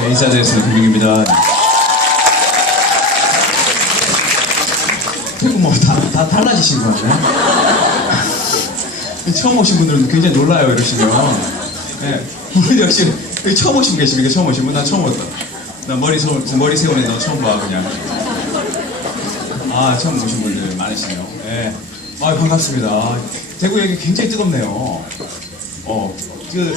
네, 인사드리겠습니다. 김민규입니다. 뭐 다 달라지신 거 같네. 처음 오신 분들은 굉장히 놀라요, 이러시면. 네, 오늘 역시 처음 오신 분 계십니까? 처음 오신 분? 나 처음 왔다. 나 머리 세우는 너 처음 봐, 그냥. 아, 처음 오신 분들 많으시네요. 네. 아, 반갑습니다. 대구 여기 굉장히 뜨겁네요. 네.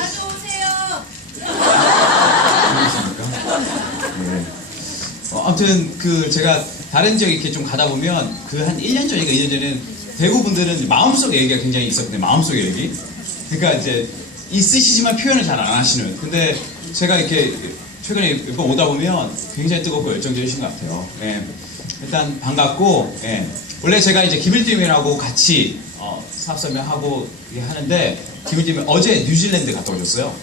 아무튼 제가 다른 지역 이렇게 좀 가다 보면 한 1년 전인가 2년 전에는 대구 분들은 마음속 얘기가 굉장히 있었거든요. 마음속 얘기. 그러니까 이제 있으시지만 표현을 잘 안 하시는. 근데 제가 이렇게 최근에 몇 번 오다 보면 굉장히 뜨겁고 열정적이신 것 같아요. 예. 일단 반갑고, 예. 원래 제가 이제 김일팀이라고 같이 사업 설명하고 하는데, 김일팀이 어제 뉴질랜드 갔다 오셨어요.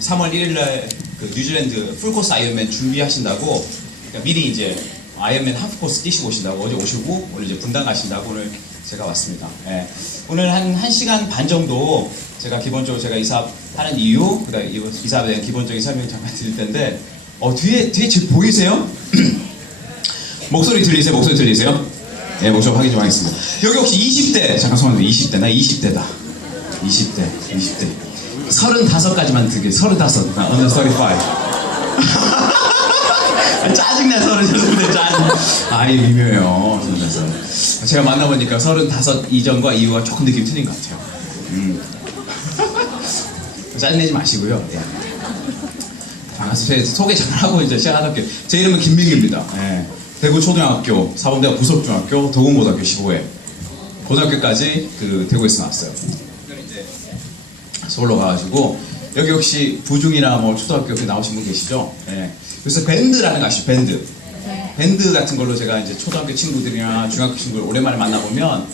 3월 1일날 그 뉴질랜드 풀코스 아이언맨 준비하신다고, 그러니까 미리 이제 아이언맨 하프코스 뛰시고 오신다고 어제 오시고 오늘 이제 분당 가신다고 오늘 제가 왔습니다. 예. 오늘 한 1시간 반 정도 제가 기본적으로 제가 이 사업 하는 이유, 그다음에 이 사업에 대한 기본적인 설명 잠깐 드릴 텐데, 뒤에 지금 보이세요? 목소리 들리세요? 목소리 들리세요? 네, 목소리 확인 좀 하겠습니다. 여기 혹시 20대, 잠깐 손한데 20대, 나 20대다. 20대. 35까지만 듣게, 35, 나 under 35. 짜증나, 36인데 짜증. 아이, 미묘해요. 35. 제가 만나보니까 35 이전과 이후가 조금 느낌이 틀린 것 같아요. 짜증내지 마시고요. 예. 반갑습니다. 소개 잘 하고 이제 시작하도록 할게요. 제 이름은 김민규입니다. 예. 대구 초등학교, 사범대학 부속중학교, 도곡고등학교 15회. 고등학교까지 대구에서 나왔어요. 이제 서울로 가가지고, 여기 혹시 부중이나 뭐 초등학교 나오신 분 계시죠? 예. 그래서 밴드라는 거 아시죠? 밴드. 밴드 같은 걸로 제가 이제 초등학교 친구들이나 중학교 친구들 오랜만에 만나보면,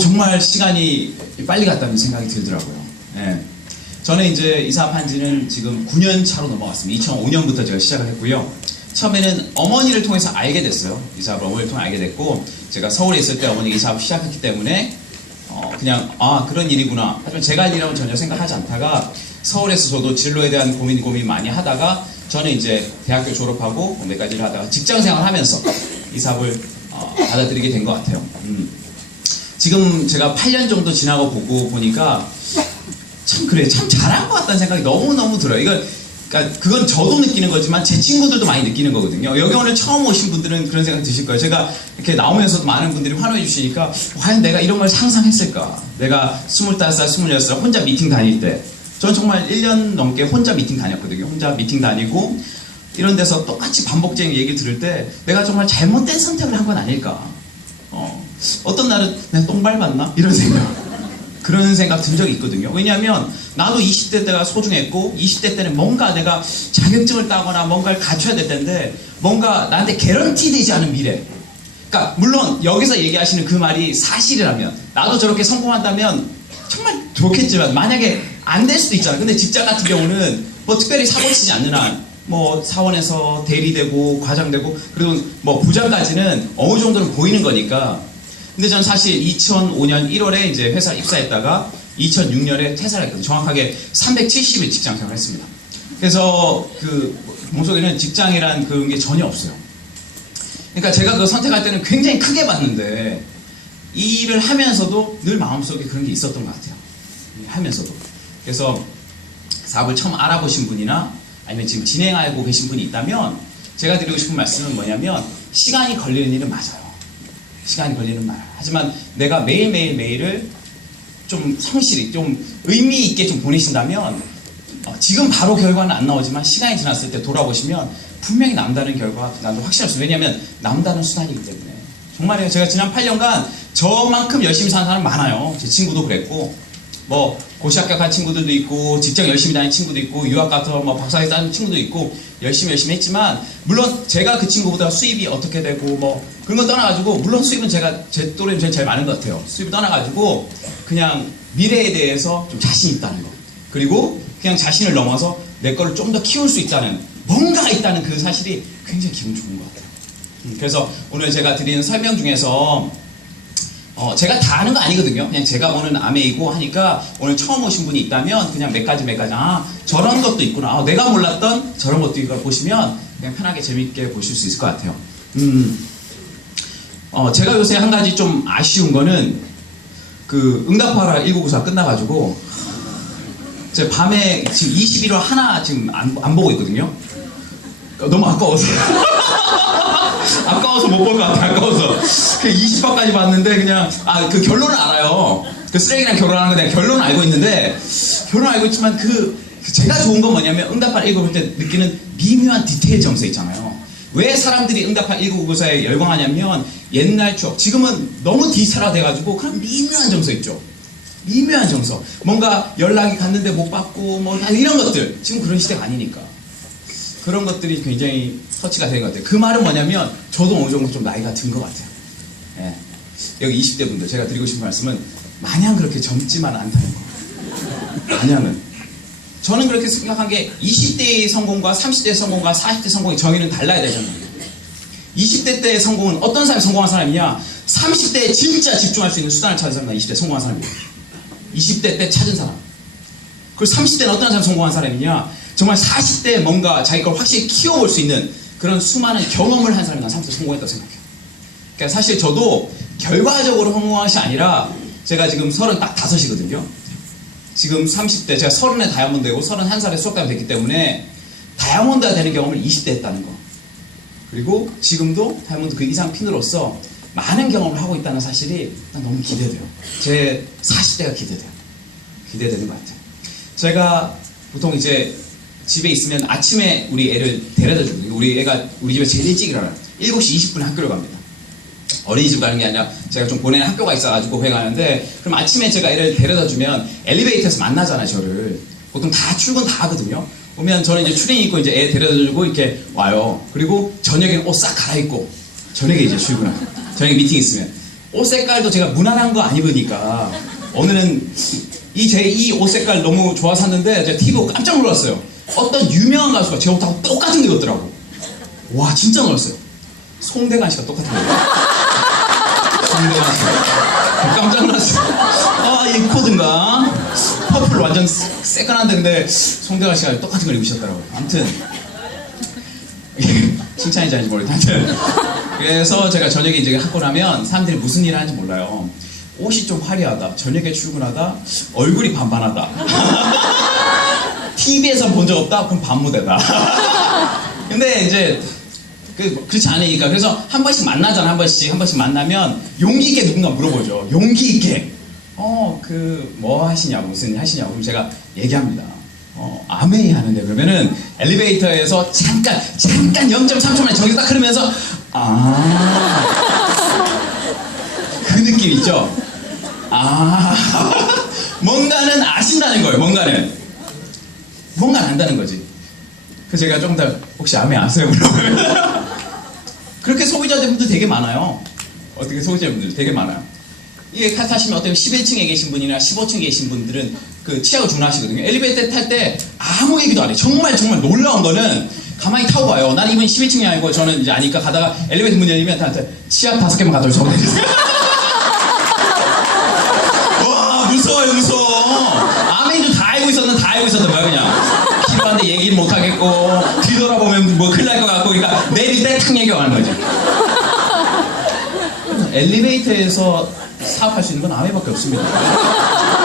정말 시간이 빨리 갔다는 생각이 들더라고요. 예. 저는 이제 이 사업 한 지는 지금 9년 차로 넘어갔습니다. 2005년부터 제가 시작을 했고요. 처음에는 어머니를 통해서 알게 됐어요. 이 사업을 어머니를 통해 알게 됐고, 제가 서울에 있을 때 어머니가 이 사업을 시작했기 때문에 그냥 그런 일이구나. 하지만 제가 할 일이라고 전혀 생각하지 않다가 서울에서 저도 진로에 대한 고민 많이 하다가 저는 이제 대학교 졸업하고 몇 가지를 하다가 직장 생활하면서 이 사업을 받아들이게 된 것 같아요. 지금 제가 8년 정도 지나고 보니까 참 잘한 것 같다는 생각이 너무너무 들어요. 그건 저도 느끼는 거지만 제 친구들도 많이 느끼는 거거든요. 여기 오늘 처음 오신 분들은 그런 생각 드실 거예요. 제가 이렇게 나오면서도 많은 분들이 환호해 주시니까 과연 내가 이런 걸 상상했을까? 내가 25살, 26살 혼자 미팅 다닐 때 저는 정말 1년 넘게 혼자 미팅 다녔거든요. 혼자 미팅 다니고 이런 데서 똑같이 반복적인 얘기 들을 때 내가 정말 잘못된 선택을 한 건 아닐까? 어떤 날은 내가 똥 밟았나? 이런 생각. 그런 생각 든 적이 있거든요. 왜냐하면 나도 20대 때가 소중했고 20대 때는 뭔가 내가 자격증을 따거나 뭔가를 갖춰야 될 텐데 뭔가 나한테 개런티 되지 않은 미래. 그러니까 물론 여기서 얘기하시는 그 말이 사실이라면 나도 저렇게 성공한다면 정말 좋겠지만 만약에 안 될 수도 있잖아. 근데 직장 같은 경우는 뭐 특별히 사고 치지 않는 한 뭐 사원에서 대리되고 과장되고 그리고 뭐 부장까지는 어느 정도는 보이는 거니까. 근데 저는 사실 2005년 1월에 이제 회사에 입사했다가 2006년에 퇴사를 했거든요. 정확하게 370일 직장 생활을 했습니다. 그래서 몸속에는 직장이란 그런 게 전혀 없어요. 그러니까 제가 그거 선택할 때는 굉장히 크게 봤는데 이 일을 하면서도 늘 마음속에 그런 게 있었던 것 같아요. 하면서도. 그래서 사업을 처음 알아보신 분이나 아니면 지금 진행하고 계신 분이 있다면 제가 드리고 싶은 말씀은 뭐냐면 시간이 걸리는 일은 맞아요. 시간이 걸리는 말. 하지만 내가 매일을 좀 성실히, 좀 의미 있게 좀 보내신다면 지금 바로 결과는 안 나오지만 시간이 지났을 때 돌아보시면 분명히 남다른 결과가 나도 확실합니다. 왜냐하면 남다른 수단이기 때문에. 정말이에요. 제가 지난 8년간 저만큼 열심히 사는 사람 많아요. 제 친구도 그랬고 뭐 고시 합격한 친구들도 있고 직장 열심히 다니는 친구도 있고 유학 가서 뭐 박사학위 따는 친구도 있고 열심히 했지만 물론 제가 그 친구보다 수입이 어떻게 되고 뭐 그런 거 떠나가지고 물론 수입은 제 또래는 제일 많은 것 같아요. 수입을 떠나가지고 그냥 미래에 대해서 좀 자신 있다는 거 그리고 그냥 자신을 넘어서 내 거를 좀 더 키울 수 있다는 뭔가가 있다는 그 사실이 굉장히 기분 좋은 것 같아요. 그래서 오늘 제가 드리는 설명 중에서 제가 다 아는 거 아니거든요. 그냥 제가 보는 아메이고 하니까 오늘 처음 오신 분이 있다면 그냥 몇 가지, 저런 것도 있구나. 내가 몰랐던 저런 것도 이걸 보시면 그냥 편하게 재밌게 보실 수 있을 것 같아요. 제가 요새 한 가지 좀 아쉬운 거는 그 응답하라 1994 끝나가지고 제 밤에 지금 21화 하나 지금 안 보고 있거든요. 너무 아까워서. 아까워서 못 볼 것 같아, 아까워서. 20화까지 봤는데, 그냥, 그 결론은 알아요. 그 쓰레기랑 결혼하는 거 내가 결론은 알고 있는데, 결론은 알고 있지만, 제가 좋은 건 뭐냐면, 응답하라 1994 때 느끼는 미묘한 디테일 정서 있잖아요. 왜 사람들이 응답하라 1994에 열광하냐면, 옛날 추억. 지금은 너무 디지털화 돼가지고, 그런 미묘한 정서 있죠. 미묘한 정서. 뭔가 연락이 갔는데 못 받고, 이런 것들. 지금 그런 시대가 아니니까. 그런 것들이 굉장히 터치가 되는 것 같아요. 그 말은 뭐냐면 저도 어느 정도 좀 나이가 든 것 같아요. 예. 여기 20대 분들 제가 드리고 싶은 말씀은 마냥 그렇게 젊지만 않다는 거. 마냥은. 저는 그렇게 생각한 게 20대의 성공과 30대의 성공과 40대 성공의 정의는 달라야 되잖아요. 20대 때의 성공은 어떤 사람이 성공한 사람이냐? 30대에 진짜 집중할 수 있는 수단을 찾은 사람이 20대 성공한 사람이에요. 20대 때 찾은 사람. 그리고 30대는 어떤 사람이 성공한 사람이냐? 정말 40대에 뭔가 자기 걸 확실히 키워볼 수 있는 그런 수많은 경험을 한 사람이 난 30대 성공했다고 생각해요. 그러니까 사실 저도 결과적으로 성공한 것이 아니라 제가 지금 35이거든요. 지금 30대, 제가 30에 다이아몬드 되고 31살에 수석담이 됐기 때문에 다이아몬드가 되는 경험을 20대 했다는 거. 그리고 지금도 다이아몬드 그 이상 핀으로서 많은 경험을 하고 있다는 사실이 난 너무 기대돼요. 제 40대가 기대돼요. 기대되는 것 같아요. 제가 보통 이제 집에 있으면 아침에 우리 애를 데려다 주거든요. 우리 애가 우리 집에 제일 일찍 일어나요. 7시 20분에 학교를 갑니다. 어린이집 가는 게 아니라 제가 좀 보내는 학교가 있어가지고 거기 가는데, 그럼 아침에 제가 애를 데려다 주면 엘리베이터에서 만나잖아요, 저를. 보통 다 출근 다 하거든요. 오면 저는 이제 추리닝 입고 이제 애 데려다 주고 이렇게 와요. 그리고 저녁에는 옷 싹 갈아입고 저녁에 이제 출근하고, 저녁에 미팅 있으면 옷 색깔도 제가 무난한 거 안 입으니까 오늘은 이 옷 색깔 너무 좋아서 샀는데 제가 TV 보고 깜짝 놀랐어요. 어떤 유명한 가수가 제 옷하고 똑같은 게 입었더라고. 와, 진짜 놀랐어요. 송대관 씨가 똑같은 거. 송대관 씨. 깜짝 놀랐어요. 이 코드인가? 퍼플 완전 새까만데 근데 송대관 씨가 똑같은 걸 입으셨더라고요. 아무튼 칭찬인지 아닌지 모르겠다. 그래서 제가 저녁에 이제 학교 나면 사람들이 무슨 일을 하는지 몰라요. 옷이 좀 화려하다, 저녁에 출근하다, 얼굴이 반반하다. TV에서 본 적 없다? 그럼 반무대다. 근데 이제 그렇지 않으니까. 그래서 한 번씩 만나잖아. 한 번씩 만나면 용기 있게 누군가 물어보죠. 용기 있게 뭐 하시냐고, 무슨 일 하시냐고. 그럼 제가 얘기합니다. 아메이 하는데, 그러면은 엘리베이터에서 잠깐 0.3초만 정신 딱 흐르면서 그 느낌 있죠? 뭔가는 아신다는 거예요. 뭔가 안다는 거지. 그래서 제가 좀 더 혹시 아메 아세요? 물어보면 그렇게 소비자분들 되게 많아요. 어떻게 소비자분들 되게 많아요. 이게 타시면 어떻게 11층에 계신 분이나 15층에 계신 분들은 그 치아가 준하시거든요. 엘리베이터 탈 때 아무 얘기도 안 해. 정말 놀라운 거는 가만히 타고 가요. 나는 이분이 11층이 아니고 저는 이제 아니까 가다가 엘리베이터 문 열리면 나한테 치아 5개만 갖다 줘. 와, 무서워. 아메인 다 알고 있었던 거야, 그냥. 필요한데 얘기를 못 하겠고, 뒤돌아보면 뭐 큰일 날 것 같고, 그러니까 내릴 때 탁 얘기하는 거지. 엘리베이터에서 사업할 수 있는 건 아메밖에 없습니다.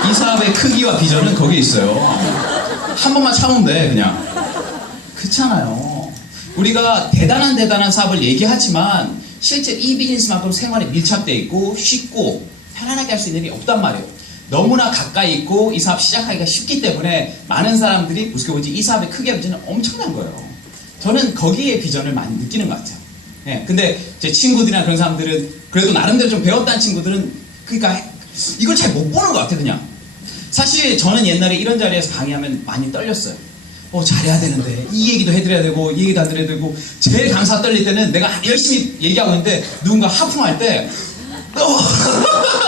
이 사업의 크기와 비전은 거기에 있어요. 한 번만 참으면 돼, 그냥. 그렇잖아요. 우리가 대단한 사업을 얘기하지만 실제 이 비즈니스만큼 생활에 밀착돼 있고 쉽고 편안하게 할 수 있는 일이 없단 말이에요. 너무나 가까이 있고 이 사업 시작하기가 쉽기 때문에 많은 사람들이 우습게 보지 이 사업의 크기와 비전은 엄청난 거예요. 저는 거기에 비전을 많이 느끼는 것 같아요. 근데 제 친구들이나 그런 사람들은 그래도 나름대로 좀 배웠다는 친구들은 그러니까 이걸 잘 못 보는 것 같아요, 그냥. 사실 저는 옛날에 이런 자리에서 강의하면 많이 떨렸어요. 잘해야 되는데 이 얘기도 해드려야 되고 이 얘기도 해드려야 되고. 제일 강사 떨릴 때는 내가 열심히 얘기하고 있는데 누군가 하품할 때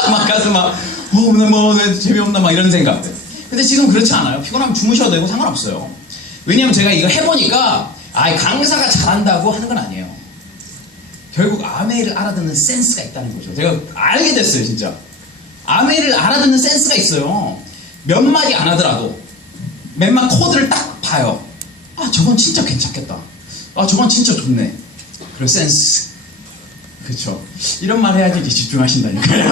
막 가서 재미없나 막 이런 생각들. 근데 지금 그렇지 않아요. 피곤하면 주무셔도 되고 상관없어요. 왜냐면 제가 이거 해보니까 강사가 잘한다고 하는 건 아니에요. 결국 아메이를 알아듣는 센스가 있다는 거죠. 제가 알게 됐어요, 진짜. 아메이를 알아듣는 센스가 있어요. 몇 마디 안 하더라도 몇만 코드를 딱 봐요. 아, 저건 진짜 괜찮겠다. 아, 저건 진짜 좋네. 그리고 센스. 그렇죠. 이런 말 해야지 이제 집중하신다니까요.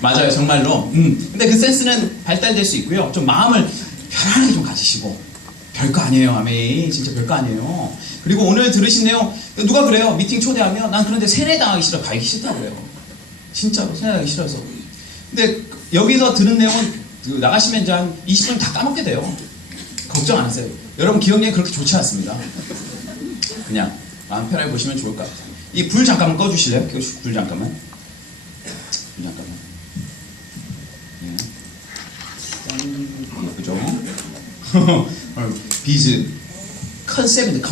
맞아요, 정말로. 근데 그 센스는 발달될 수 있고요. 좀 마음을 편안하게 좀 가지시고. 별거 아니에요, 아메이. 진짜 별거 아니에요. 그리고 오늘 들으신 내용, 누가 그래요? 미팅 초대하면 난 그런데 세뇌당하기 싫어, 가기 싫다고 그래요. 진짜로 세뇌당하기 싫어서. 근데 여기서 들은 내용은 나가시면 이제 한 20분 다 까먹게 돼요. 걱정 안 하세요. 여러분 기억력이 그렇게 좋지 않습니다. 그냥 마음 편하게 보시면 좋을 것 같아요. 이 불 잠깐만 꺼주실래요? 불 잠깐만. 불 잠깐만. 예. 예쁘죠? 비즈. 컨셉인데,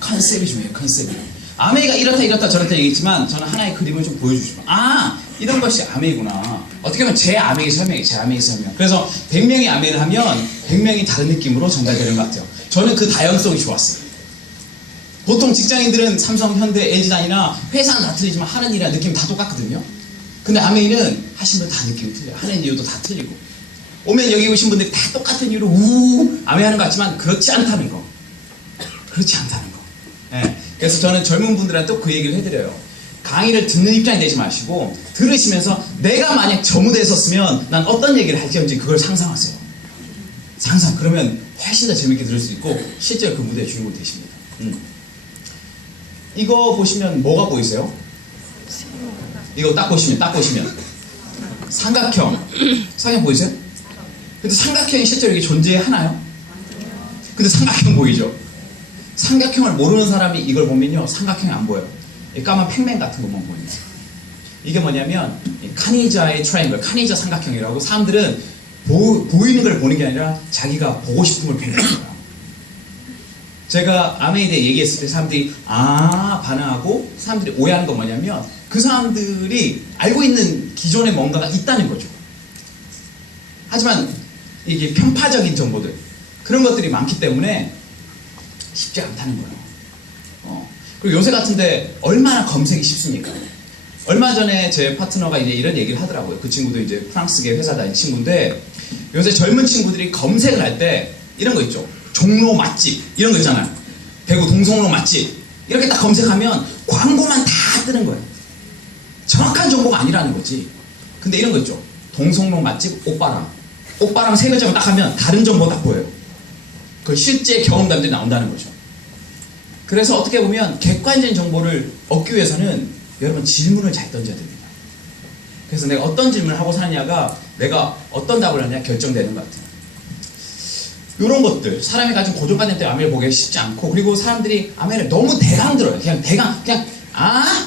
컨셉이 중요해요, 컨셉이. 아메이가 이렇다 저렇다 얘기했지만 저는 하나의 그림을 좀 보여주고 싶어요. 아, 이런 것이 아메이구나. 어떻게 보면 제 아메이 설명이에요. 제 아메이 설명. 그래서 100명이 아메이를 하면 100명이 다른 느낌으로 전달되는 것 같아요. 저는 그 다양성이 좋았어요. 보통 직장인들은 삼성, 현대, LG단이나 회사는 다 틀리지만 하는 일이나 느낌 다 똑같거든요. 근데 아메이는 하시는 분 다 느낌이 틀려요. 하는 이유도 다 틀리고. 오면 여기 오신 분들이 다 똑같은 이유로 아메이 하는 것 같지만 그렇지 않다는 거. 그렇지 않다는 거. 네. 그래서 저는 젊은 분들한테 또 그 얘기를 해드려요. 강의를 듣는 입장이 되지 마시고 들으시면서 내가 만약 저 무대에 섰으면 난 어떤 얘기를 할지 그걸 상상하세요. 그러면 훨씬 더 재밌게 들을 수 있고 실제로 그 무대의 주인공이 되십니다. 이거 보시면 뭐가 보이세요? 이거 딱 보시면 삼각형 보이세요? 근데 삼각형이 실제로 이게 존재하나요? 근데 삼각형 보이죠? 삼각형을 모르는 사람이 이걸 보면요, 삼각형이 안 보여요. 이 까만 팩맨 같은 것만 보입니다. 이게 뭐냐면 카니자의 트라이앵글, 카니자 삼각형이라고. 사람들은 보이는 걸 보는 게 아니라 자기가 보고 싶은 걸 보는 거예요. 제가 아메이에 대해 얘기했을 때 사람들이 반응하고 사람들이 오해하는 건 뭐냐면 그 사람들이 알고 있는 기존에 뭔가가 있다는 거죠. 하지만 이게 편파적인 정보들, 그런 것들이 많기 때문에 쉽지 않다는 거예요. 그리고 요새 같은데 얼마나 검색이 쉽습니까? 얼마 전에 제 파트너가 이제 이런 얘기를 하더라고요. 그 친구도 이제 프랑스계 회사 다니는 친구인데 요새 젊은 친구들이 검색을 할 때 이런 거 있죠. 종로 맛집 이런 거 있잖아요. 대구 동성로 맛집 이렇게 딱 검색하면 광고만 다 뜨는 거예요. 정확한 정보가 아니라는 거지. 근데 이런 거 있죠. 동성로 맛집 오빠랑 세 글자만 딱 하면 다른 정보 딱 보여요. 그 실제 경험담들이 나온다는 거죠. 그래서 어떻게 보면 객관적인 정보를 얻기 위해서는 여러분 질문을 잘 던져야 됩니다. 그래서 내가 어떤 질문을 하고 사느냐가 내가 어떤 답을 하느냐 결정되는 것 같아요. 이런 것들, 사람이 가진 고정관념 때문에 아메를 보기 쉽지 않고, 그리고 사람들이 아메를 너무 대강 들어요. 그냥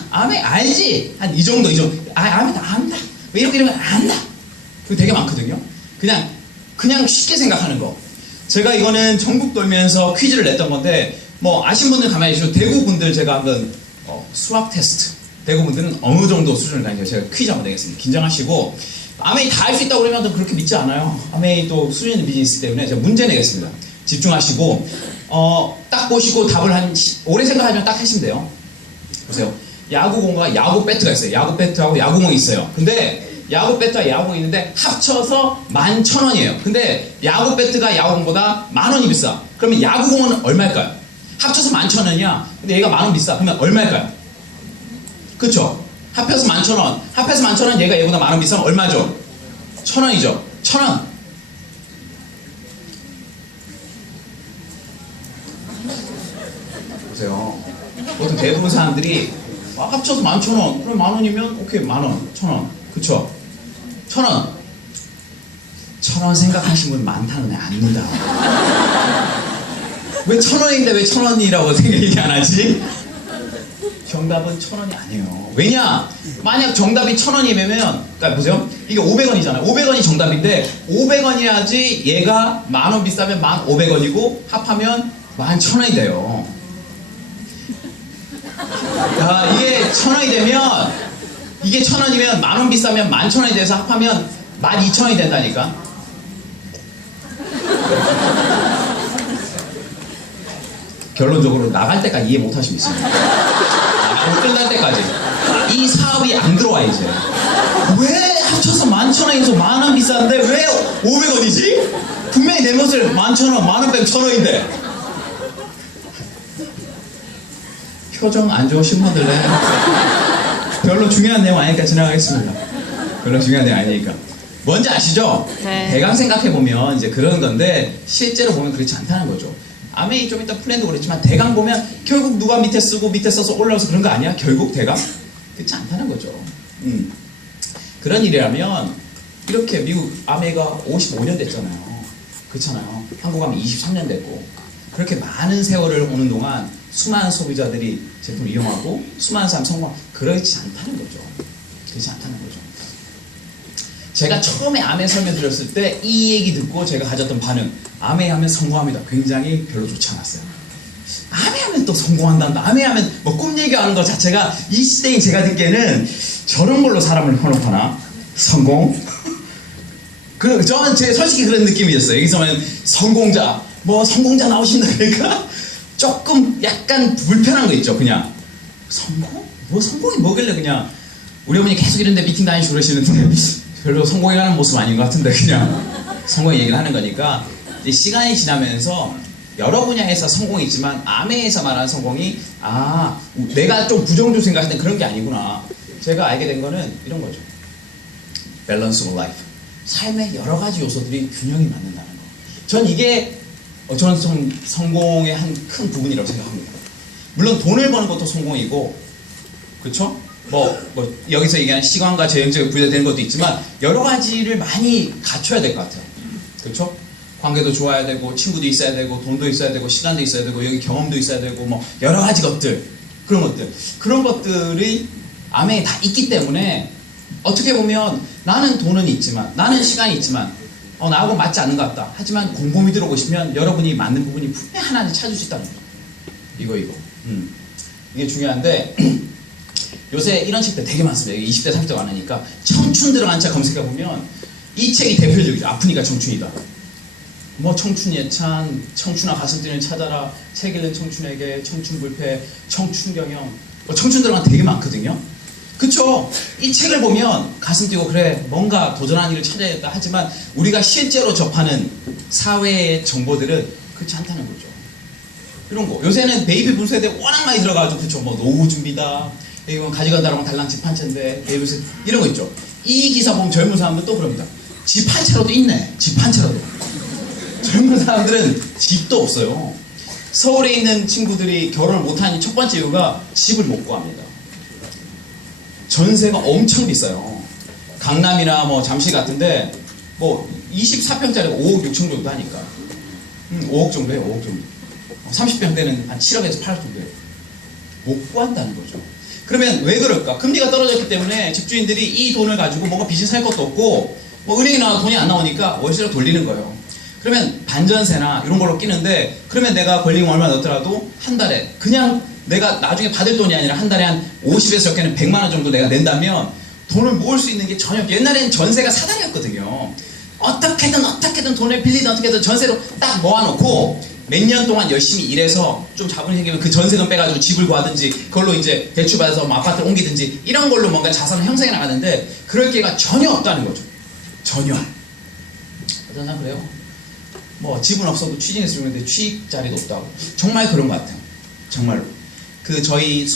아메 알지? 한 이 정도. 아메 다 안다. 이렇게 이러면 안다. 그거 되게 많거든요. 그냥 쉽게 생각하는 거. 제가 이거는 전국 돌면서 퀴즈를 냈던 건데, 뭐 아신 분들 가만히 계시고, 대구 분들 제가 한번 수학 테스트. 대구 분들은 어느 정도 수준을 가니까 제가 퀴즈 한번 내겠습니다. 긴장하시고. 아메이 다 할 수 있다고 그러면 또 그렇게 믿지 않아요. 아메이 또 수준 있는 비즈니스 때문에 제가 문제 내겠습니다. 집중하시고 딱 보시고 답을 오래 생각하면 딱 하시면 돼요. 보세요. 야구공과 야구 배트가 있어요. 야구 배트하고 야구공이 있어요. 근데 야구 배트와 야구공이 있는데 합쳐서 11,000원이에요. 근데 야구 배트가 야구공보다 10,000원이 비싸. 그러면 야구공은 얼마일까요? 합쳐서 11,000원이야. 근데 얘가 10,000원 비싸. 그러면 얼마일까요? 그쵸? 합해서 11,000원. 합해서 11,000원, 얘보다 10,000원 비싸면 얼마죠? 1,000원이죠. 1,000원. 보세요. 보통 대부분 사람들이 합쳐서 11,000원. 그럼 10,000원이면 오케이, 10,000원, 1,000원. 그쵸? 1,000원. 1,000원 생각하신 분 많다는 애 압니다. 왜 1,000원인데 왜 1,000원이라고 생각 안 하지? 정답은 1,000원이 아니에요. 왜냐? 만약 정답이 1,000원이면, 그러니까 보세요. 이게 500원이잖아요. 500원이 정답인데 500원이야지 얘가 10,000원 비싸면 1,500원이고 합하면 11,000원이 돼요. 야, 이게 1,000원이 되면, 이게 1,000원이면 10,000원 비싸면 11,000원이 돼서 합하면 12,000원이 된다니까. 결론적으로 나갈 때까지 이해 못 하시고 있습니다. 나갈 끝날 때까지. 이 사업이 안 들어와, 이제. 왜 합쳐서 11,000원에서 10,000원 비싼데 왜 500원이지? 분명히 내 멋을 11,000원, 10,000원 빼면 1,000원인데. 표정 안 좋으신 분들은 별로 중요한 내용 아니니까 지나가겠습니다. 별로 중요한 내용 아니니까. 뭔지 아시죠? 네. 대강 생각해보면 이제 그런 건데 실제로 보면 그렇지 않다는 거죠. 아메이 좀 이따 플랜도 그렇지만 대강 보면 결국 누가 밑에 쓰고 밑에 써서 올라와서 그런 거 아니야? 결국 대강? 그렇지 않다는 거죠. 그런 일이라면 이렇게 미국 아메이가 55년 됐잖아요. 그렇잖아요. 한국 하면 23년 됐고 그렇게 많은 세월을 오는 동안 수많은 소비자들이 제품을 이용하고 수많은 사람 성공하고 그렇지 않다는 거죠. 그렇지 않다는 거죠. 제가 처음에 아메 설명드렸을 때 이 얘기 듣고 제가 가졌던 반응, 아메 하면 성공합니다. 굉장히 별로 좋지 않았어요. 아메 하면 또 성공한단다. 아메 하면 뭐 꿈 얘기하는 것 자체가 이 시대인 제가 듣기에는 저런 걸로 사람을 현혹하나? 성공? 저는 솔직히 그런 느낌이었어요. 여기서는 성공자, 뭐 성공자 나오신다 그러니까 조금 약간 불편한 거 있죠. 그냥 성공? 뭐 성공이 뭐길래 그냥 우리 어머니 계속 이런데 미팅 다니시고 그러시는데 별로 성공해가는 모습 아닌 것 같은데 그냥 성공 얘기를 하는 거니까 이제 시간이 지나면서 여러 분야에서 성공이 있지만 아메에서 말하는 성공이 내가 좀 부정적으로 생각했던 그런 게 아니구나. 제가 알게 된 거는 이런 거죠. 밸런스 오브 라이프. 삶의 여러 가지 요소들이 균형이 맞는다는 거. 전 이게 저는 좀 성공의 한 큰 부분이라고 생각합니다. 물론 돈을 버는 것도 성공이고 그렇죠? 뭐 여기서 얘기하는 시간과 재정적인 부여되는 것도 있지만 여러 가지를 많이 갖춰야 될 것 같아요. 그렇죠? 관계도 좋아야 되고 친구도 있어야 되고 돈도 있어야 되고 시간도 있어야 되고 여기 경험도 있어야 되고 뭐 여러 가지 것들 그런 것들이 아메에 다 있기 때문에 어떻게 보면 나는 돈은 있지만 나는 시간이 있지만 나하고 맞지 않는 것 같다. 하지만 곰곰이 들어보시면 여러분이 맞는 부분이 분명히 하나는 찾을 수 있다는 거죠. 이거 이게 중요한데 요새 이런 책들 되게 많습니다. 20대 30대 많으니까 청춘 들어간 책 검색해보면 이 책이 대표적이죠. 아프니까 청춘이다. 뭐 청춘 예찬, 청춘아 가슴 뛰는 찾아라, 책 읽는 청춘에게, 청춘 불패, 청춘 경영 청춘 들어간 되게 많거든요. 그쵸? 이 책을 보면 가슴 뛰고 그래 뭔가 도전하는 일을 찾아야겠다 하지만 우리가 실제로 접하는 사회의 정보들은 그렇지 않다는 거죠. 이런 거 요새는 베이비 붐 세대 워낙 많이 들어가지고 그쵸? 뭐 노후 준비다 이건 가져간다라고 달랑 집 한 채인데 베이비 세대 이런 거 있죠. 이 기사 보면 젊은 사람들 또 그럽니다. 집 한 채로도 있네. 집 한 채로도. 젊은 사람들은 집도 없어요. 서울에 있는 친구들이 결혼을 못하는 첫 번째 이유가 집을 못 구합니다. 전세가 엄청 비싸요. 강남이나 뭐 잠실 같은데 뭐 24평짜리가 5억 6천 정도 하니까 5억 정도예요. 5억 정도. 30평대는 한 7억에서 8억 정도예요. 못 구한다는 거죠. 그러면 왜 그럴까? 금리가 떨어졌기 때문에 집주인들이 이 돈을 가지고 뭔가 빚을 살 것도 없고 뭐 은행에 나와 돈이 안 나오니까 월세로 돌리는 거예요. 그러면 반전세나 이런 걸로 끼는데 그러면 내가 권리금 얼마 넣더라도 한 달에 그냥 내가 나중에 받을 돈이 아니라 한 달에 한 50에서 적게는 100만 원 정도 내가 낸다면 돈을 모을 수 있는 게 전혀 없죠. 옛날에는 전세가 사단이었거든요. 어떻게든 돈을 빌리든 어떻게든 전세로 딱 모아놓고 몇 년 동안 열심히 일해서 좀 자본이 생기면 그 전세금 빼가지고 집을 구하든지 그걸로 이제 대출받아서 뭐 아파트를 옮기든지 이런 걸로 뭔가 자산을 형성해 나가는데 그럴 기회가 전혀 없다는 거죠. 전혀. 어떤 사람 그래요? 뭐 집은 없어도 취직해서 있는데 취직 자리도 없다고. 정말 그런 것 같아요. 정말로. 저희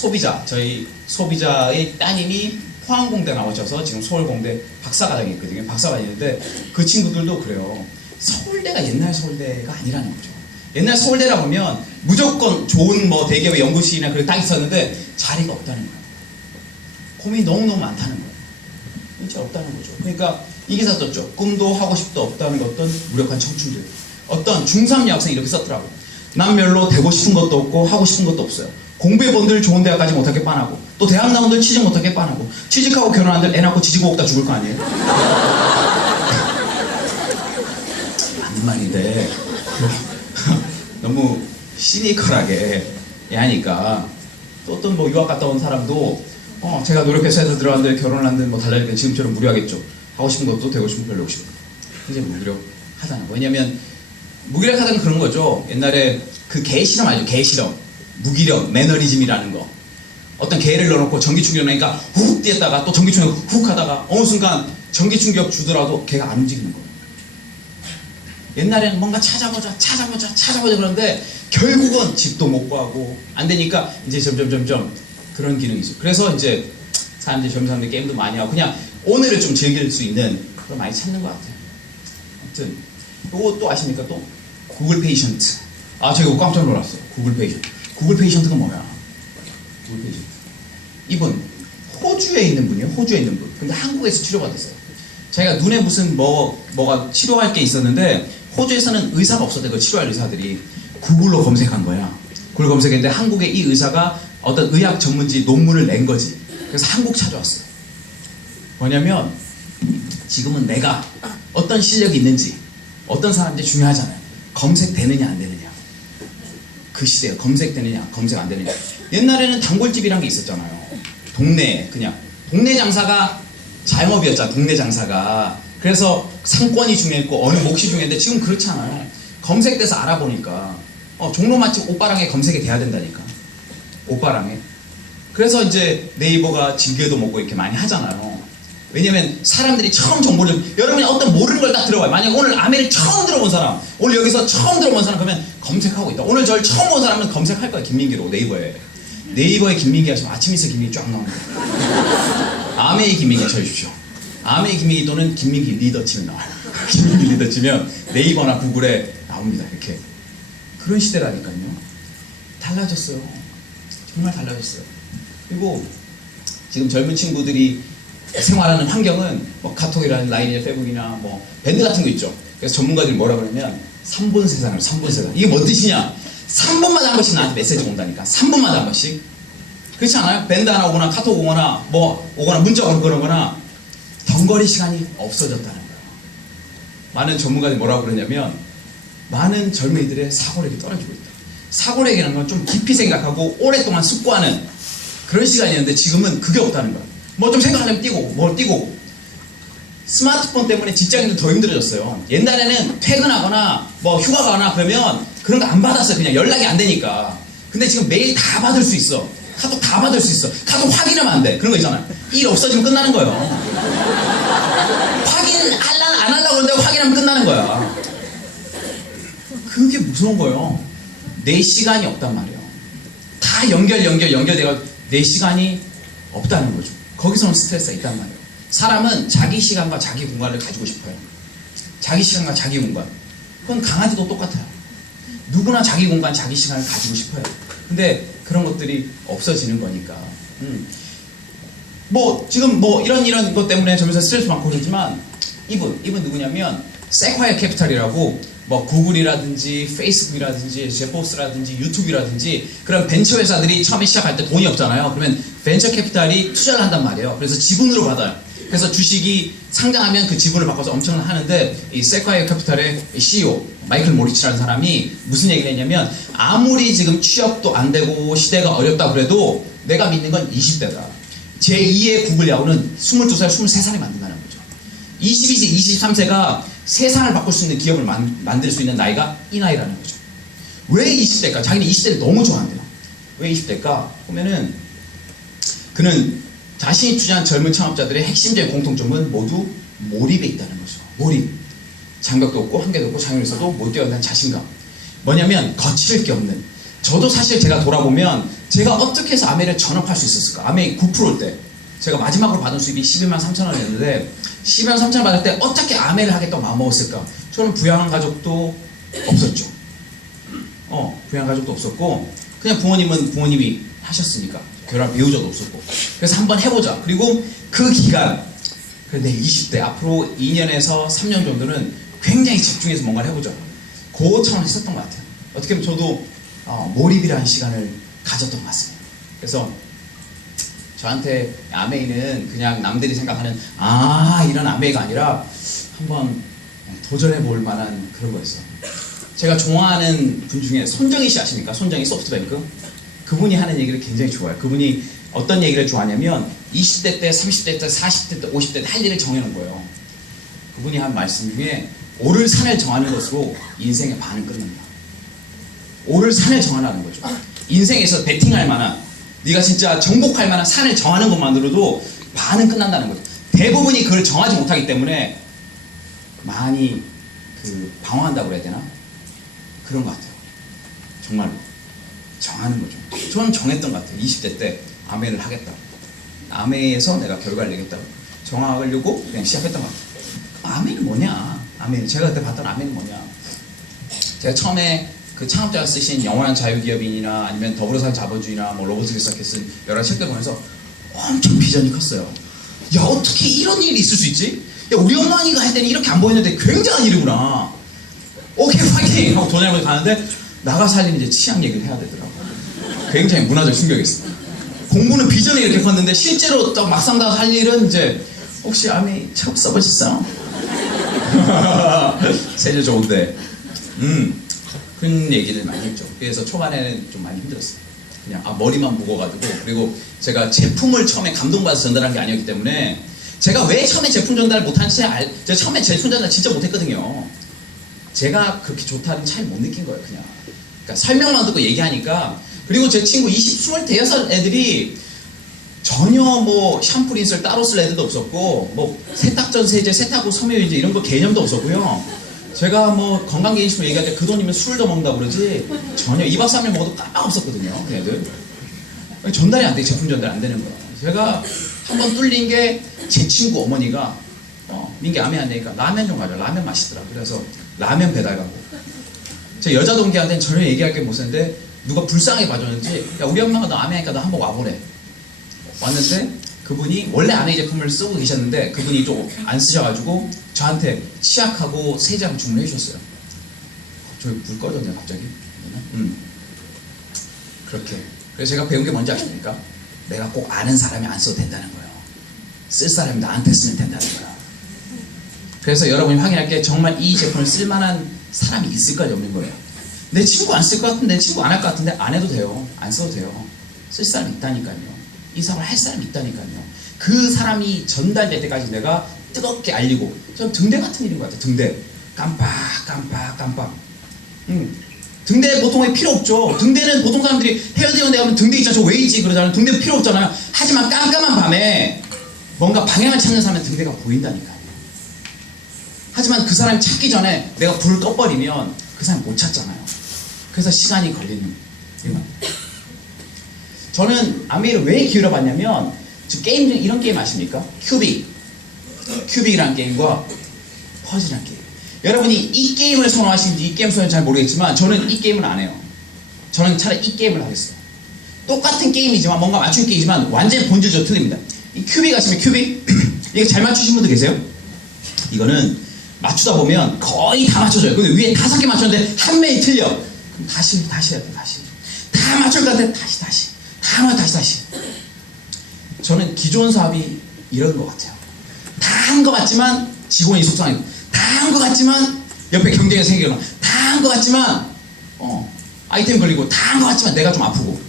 소비자의 따님이 포항공대 나오셔서 지금 서울공대 박사과정이 있거든요. 박사가 있는데 그 친구들도 그래요. 서울대가 옛날 서울대가 아니라는 거죠. 옛날 서울대라 보면 무조건 좋은 뭐 대기업의 연구실이나 그런 게 딱 있었는데 자리가 없다는 거예요. 고민이 너무너무 많다는 거예요. 진짜 없다는 거죠. 그러니까 이 기사 썼죠. 꿈도 하고 싶도 없다는 어떤 무력한 청춘들. 어떤 중3 여학생이 이렇게 썼더라고요. 난 별로 되고 싶은 것도 없고 하고 싶은 것도 없어요. 공부해본들 좋은 대학 가지 못하게 빤하고 또 대학 나온들 취직 못하게 빤하고 취직하고 결혼한들 애 낳고 지지고 먹다 죽을 거 아니에요? 맞는 말인데 너무 시니컬하게 하니까 또 어떤 뭐 유학 갔다 온 사람도 제가 노력해서 해서 들어왔는데 결혼을 한들 뭐 달라니까 지금처럼 무료하겠죠. 하고 싶은 것도 되고 싶은 거 별로 없고 이제 무력하잖아. 왜냐면 무기력하다는 그런 거죠. 옛날에 그 개실험 알죠? 개실험. 무기력, 매너리즘이라는 거. 어떤 개를 넣어놓고 전기 충격 나니까 훅 뛰었다가 또 전기 충격 훅 하다가 어느 순간 전기 충격 주더라도 걔가 안 움직이는 거예요. 옛날에는 뭔가 찾아보자 그러는데 결국은 집도 못 구하고 안 되니까 이제 점점 그런 기능이 있어요. 그래서 이제 사람들이 젊은 사람들이 게임도 많이 하고 그냥 오늘을 좀 즐길 수 있는 걸 많이 찾는 것 같아요. 아무튼 이거 또 아십니까 또? 구글 페이션트. 아 제가 이거 깜짝 놀랐어요. 구글 페이션트. 구글 페이션트가 뭐야? 구글 페이션트. 이분 호주에 있는 분이에요. 호주에 있는 분. 근데 한국에서 치료받았어요. 자기가 눈에 무슨 뭐가 치료할 게 있었는데 호주에서는 의사가 없었대. 그 치료할 의사들이. 구글로 검색한 거야. 구글 검색했는데 한국의 이 의사가 어떤 의학 전문지 논문을 낸 거지. 그래서 한국 찾아왔어요. 뭐냐면 지금은 내가 어떤 실력이 있는지 어떤 사람인지 중요하잖아요. 검색되느냐 안 되느냐. 그 시대에 검색되느냐 검색 안 되느냐. 옛날에는 단골집이란 게 있었잖아요. 동네 그냥 동네 장사가 자영업이었잖아. 동네 장사가. 그래서 상권이 중요했고 어느 몫이 중요했는데 지금 그렇잖아요. 검색돼서 알아보니까 종로 맛집 오빠랑에 검색이 돼야 된다니까. 오빠랑에. 그래서 이제 네이버가 징계도 먹고 이렇게 많이 하잖아요. 왜냐면 사람들이 처음 정보를 여러분이 어떤 모르는 걸 딱 들어봐요. 만약 오늘 아메를 처음 들어본 사람, 오늘 여기서 처음 들어본 사람 그러면 검색하고 있다. 오늘 저를 처음 본 사람은 검색할 거야. 김민기로 네이버에 김민기 하시면 아침 이슬 김민기 쫙 나옵니다. 아메이 김민기 쳐주십시오. 아메이 김민기 또는 김민기 리더 치면 나와요. 김민기 리더 치면 네이버나 구글에 나옵니다. 이렇게. 그런 시대라니까요. 달라졌어요. 정말 달라졌어요. 그리고 지금 젊은 친구들이 생활하는 환경은 뭐 카톡이라는 라인이나 페북이나 뭐 밴드 같은 거 있죠. 그래서 전문가들이 뭐라 그러냐면 3분 세상을 3분 세상. 이게 뭔 뜻이냐? 3분마다 한 번씩 나한테 메시지가 온다니까. 3분마다 한 번씩. 그렇지 않아요? 밴드 하나 오거나 카톡 오거나 뭐 오거나 문자 오거나 덩거리 시간이 없어졌다는 거예요. 많은 전문가들이 뭐라고 그러냐면 많은 젊은이들의 사고력이 떨어지고 있다. 사고력이라는 건 좀 깊이 생각하고 오랫동안 숙고하는 그런 시간이었는데 지금은 그게 없다는 거야. 뭐 좀 생각하려면 뛰고 스마트폰 때문에 직장인들 더 힘들어졌어요. 옛날에는 퇴근하거나 뭐 휴가 가거나 그러면 그런 거 안 받았어요. 그냥 연락이 안 되니까. 근데 지금 메일 다 받을 수 있어. 카톡 다 받을 수 있어. 카톡 확인하면 안 돼. 그런 거 있잖아요. 일 없어지면 끝나는 거예요. 안 하려고 그러는데 확인하면 끝나는 거야. 그게 무서운 거예요. 내 시간이 없단 말이에요. 다 연결돼가 내 시간이 없다는 거죠. 거기서는 스트레스가 있단 말이에요. 사람은 자기 시간과 자기 공간을 가지고 싶어요. 자기 시간과 자기 공간. 그건 강아지도 똑같아요. 누구나 자기 공간, 자기 시간을 가지고 싶어요. 근데 그런 것들이 없어지는 거니까. 지금 이런 것 때문에 점에서 스트레스 많고 그러지만 이분 누구냐면 세콰이어 캐피탈이라고 뭐 구글이라든지 페이스북이라든지 제포스라든지 유튜브라든지 그런 벤처 회사들이 처음에 시작할 때 돈이 없잖아요. 그러면 벤처 캐피탈이 투자를 한단 말이에요. 그래서 지분으로 받아요. 그래서 주식이 상장하면 그 지분을 바꿔서 엄청 하는데 이 세콰이어 캐피탈의 CEO 마이클 모리츠라는 사람이 무슨 얘기를 했냐면 아무리 지금 취업도 안 되고 시대가 어렵다 그래도 내가 믿는 건 20대다. 제2의 구글 야구는 22살, 23살이 만든다는 거죠. 22세, 23세가 세상을 바꿀 수 있는 기업을 만들 수 있는 나이가 이 나이라는 거죠. 왜 20대일까? 자기는 20대를 너무 좋아한대요. 왜 20대일까? 보면은 그는 자신이 투자한 젊은 창업자들의 핵심적인 공통점은 모두 몰입에 있다는 거죠. 몰입. 장벽도 없고 한계도 없고 장애도 있어도 못 뛰어간다는 자신감. 뭐냐면 거칠 게 없는. 저도 사실 제가 돌아보면 제가 어떻게 해서 아메를 전업할 수 있었을까? 아메 9%일 때 제가 마지막으로 받은 수입이 11만 3천 원이었는데 11만 3천 원 받을 때 어떻게 아메를 하겠다고 마음먹었을까? 저는 부양한 가족도 없었죠. 부양한 가족도 없었고 그냥 부모님이 하셨으니까 결혼 배우자도 없었고 그래서 한번 해보자. 그리고 그 기간 내 20대 앞으로 2년에서 3년 정도는 굉장히 집중해서 뭔가를 해보자. 그 차원 했었던 것 같아요. 어떻게 보면 저도 몰입이라는 시간을 가졌던 것 같습니다. 그래서 저한테 아메이는 그냥 남들이 생각하는 이런 아메이가 아니라 한번 도전해 볼 만한 그런 거였어요. 제가 좋아하는 분 중에 손정희 씨 아십니까? 손정희 소프트뱅크. 그분이 하는 얘기를 굉장히 좋아해요. 그분이 어떤 얘기를 좋아하냐면 20대 때, 30대 때, 40대 때, 50대 때 할 일을 정해놓은 거예요. 그분이 한 말씀 중에 오를 산을 정하는 것으로 인생의 반은 끝난다. 오를 산을 정하라는 거죠. 인생에서 베팅할 만한 네가 진짜 정복할 만한 산을 정하는 것만으로도 반은 끝난다는 거죠. 대부분이 그걸 정하지 못하기 때문에 많이 방황한다고 그래야 되나? 그런 것 같아요. 정말로 정하는 거죠. 저는 정했던 것 같아요. 20대 때 아메를 하겠다고. 아메에서 내가 결과를 내겠다고 정하려고 그냥 시작했던 것 같아요. 아메는 뭐냐? 아메는 제가 그때 봤던 아메는 뭐냐? 제가 처음에 그 창업자가 쓰신 영원한 자유기업인이나 아니면 더불어산 자본주의나 뭐 로버트 키요사키 쓴 여러 책들 보면서 엄청 비전이 컸어요. 야, 어떻게 이런 일이 있을 수 있지? 야, 우리 엄마니가 할 때는 이렇게 안 보였는데 굉장한 일이구나. 오케이, 파이팅! 하고 도장을 가는데 나가서 할 일은 이제 취향 얘기를 해야 되더라고. 굉장히 문화적 충격이었어요. 공부는 비전이 이렇게 컸는데 실제로 또 막상 나가서 할 일은 이제 혹시 아메 책 써보셨어요? 세제 좋은데. 그런 얘기를 많이 했죠. 그래서 초반에는 좀 많이 힘들었어요. 그냥 머리만 무거워가지고. 그리고 제가 제품을 처음에 감동받아서 전달한 게 아니었기 때문에 제가 왜 처음에 제품 전달을 못하는지 제가 처음에 제품 전달 진짜 못했거든요. 제가 그렇게 좋다는 잘 못 느낀 거예요. 그러니까 설명만 듣고 얘기하니까. 그리고 제 친구 26 애들이 전혀 뭐 샴푸 린스를 따로 쓸 애들도 없었고 뭐 세탁전 세제, 세탁후 섬유유제 이런 거 개념도 없었고요. 제가 뭐 건강기능식품 얘기할 때 그 돈이면 술을 더 먹는다 그러지 전혀 2박 3일 먹어도 깜빡 없었거든요. 그 애들. 전달이 안 돼. 제품 전달 안 되는 거야. 제가 한번 뚫린 게 제 친구 어머니가 민기 아메 안 되니까 라면 좀 가져. 라면 맛있더라. 그래서 라면 배달 가고. 제 여자 동기한테는 전혀 얘기할 게 못 쓰는데 누가 불쌍하게 봐줬는지 야, 우리 엄마가 너 아메 하니까 너 한번 와보래. 왔는데 그분이 원래 아메 제품을 쓰고 계셨는데 그분이 좀 안 쓰셔가지고 저한테 치약하고 세제랑 주문해 주셨어요. 저기 불 꺼졌네요 갑자기. 그렇게. 그래서 제가 배운 게 뭔지 아십니까? 내가 꼭 아는 사람이 안 써도 된다는 거예요. 쓸 사람이 나한테 쓰면 된다는 거야. 그래서 여러분이 확인할 게 정말 이 제품을 쓸만한 사람이 있을까지 없는 거예요. 내 친구 안 쓸 것 같은데, 내 친구 안 할 것 같은데 안 해도 돼요. 안 써도 돼요. 쓸 사람이 있다니까요. 이 사람을 할 사람이 있다니까요. 그 사람이 전달될 때까지 내가 뜨겁게 알리고. 전 등대 같은 일인 것 같아요. 등대. 깜빡. 등대 보통에 필요 없죠. 등대는 보통 사람들이 헤어대원대 가면 등대 있잖아. 저 왜 있지? 그러잖아요. 등대 필요 없잖아요. 하지만 깜깜한 밤에 뭔가 방향을 찾는 사람은 등대가 보인다니까요. 하지만 그 사람이 찾기 전에 내가 불을 꺼버리면 그 사람이 못 찾잖아요. 그래서 시간이 걸리는 이런. 저는 아메이를 왜 기울여봤냐면 게임 중 이런 게임 아십니까? 큐빅이라는 게임과 퍼즐이라는 게임. 여러분이 이 게임을 선호하시는지 이 게임 선호하는지 잘 모르겠지만 저는 이 게임을 안 해요. 저는 차라리 이 게임을 하겠어요. 똑같은 게임이지만 뭔가 맞추는 게임이지만 완전히 본질적으로 틀립니다. 이 큐빅 아시면 큐빅? 이거 잘 맞추신 분들 계세요? 이거는 맞추다 보면 거의 다 맞춰져요. 근데 위에 5개 맞췄는데 한 명이 틀려. 그럼 다시 해야 돼. 다 맞출 것 같아. 다시. 저는 기존 사업이 이런 것 같아요. 다 한 것 같지만 직원이 속상해요. 다 한 것 같지만 옆에 경쟁이 생기거나 다 한 것 같지만 아이템 걸리고 다 한 것 같지만 내가 좀 아프고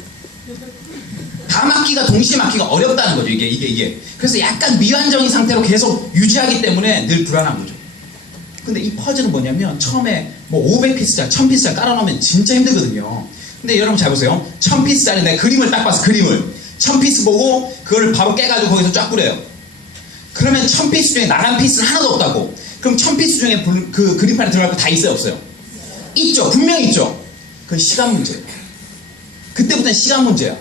다 맞기가 동시에 맞기가 어렵다는 거죠. 이게. 그래서 약간 미완전인 상태로 계속 유지하기 때문에 늘 불안한 거죠. 근데 이 퍼즐은 뭐냐면 처음에 뭐 500피스짜리, 1000피스짜리 깔아놓으면 진짜 힘들거든요. 근데 여러분 잘 보세요. 1000피스짜리 내 그림을 딱 봐서 그림을 1000피스 보고 그걸 바로 깨가지고 거기서 쫙 뿌려요. 그러면 1000피스 중에 나간 피스는 하나도 없다고. 그럼 1000피스 중에 그 그림판에 들어갈 거 다 있어요? 없어요? 있죠. 분명히 있죠. 그건 시간 문제예요. 그때부터는 시간 문제야.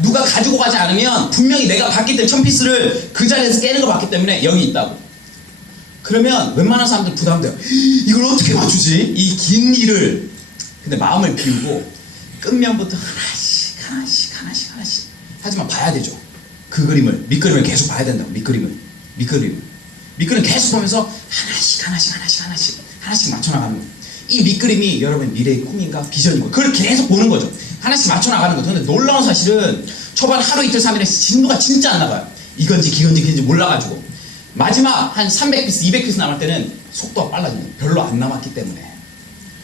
누가 가지고 가지 않으면 분명히 내가 봤기 때문에 1000피스를 그 자리에서 깨는 거 봤기 때문에 여기 있다고. 그러면 웬만한 사람들 부담돼요. 이걸 어떻게 맞추지? 이 긴 일을. 근데 마음을 비우고 끝면부터 하나씩 하지만 봐야 되죠. 그 그림을, 밑그림을 계속 봐야 된다고. 밑그림을 계속 보면서 하나씩 맞춰나가는 거예요. 이 밑그림이 여러분의 미래의 꿈인가 비전인가 그걸 계속 보는 거죠. 하나씩 맞춰나가는 거죠. 근데 놀라운 사실은 초반 하루 이틀 3일에 진도가 진짜 안 나가요. 이건지 기건지 몰라가지고 마지막 한 300피스 200피스 남을 때는 속도가 빨라집니다. 별로 안 남았기 때문에.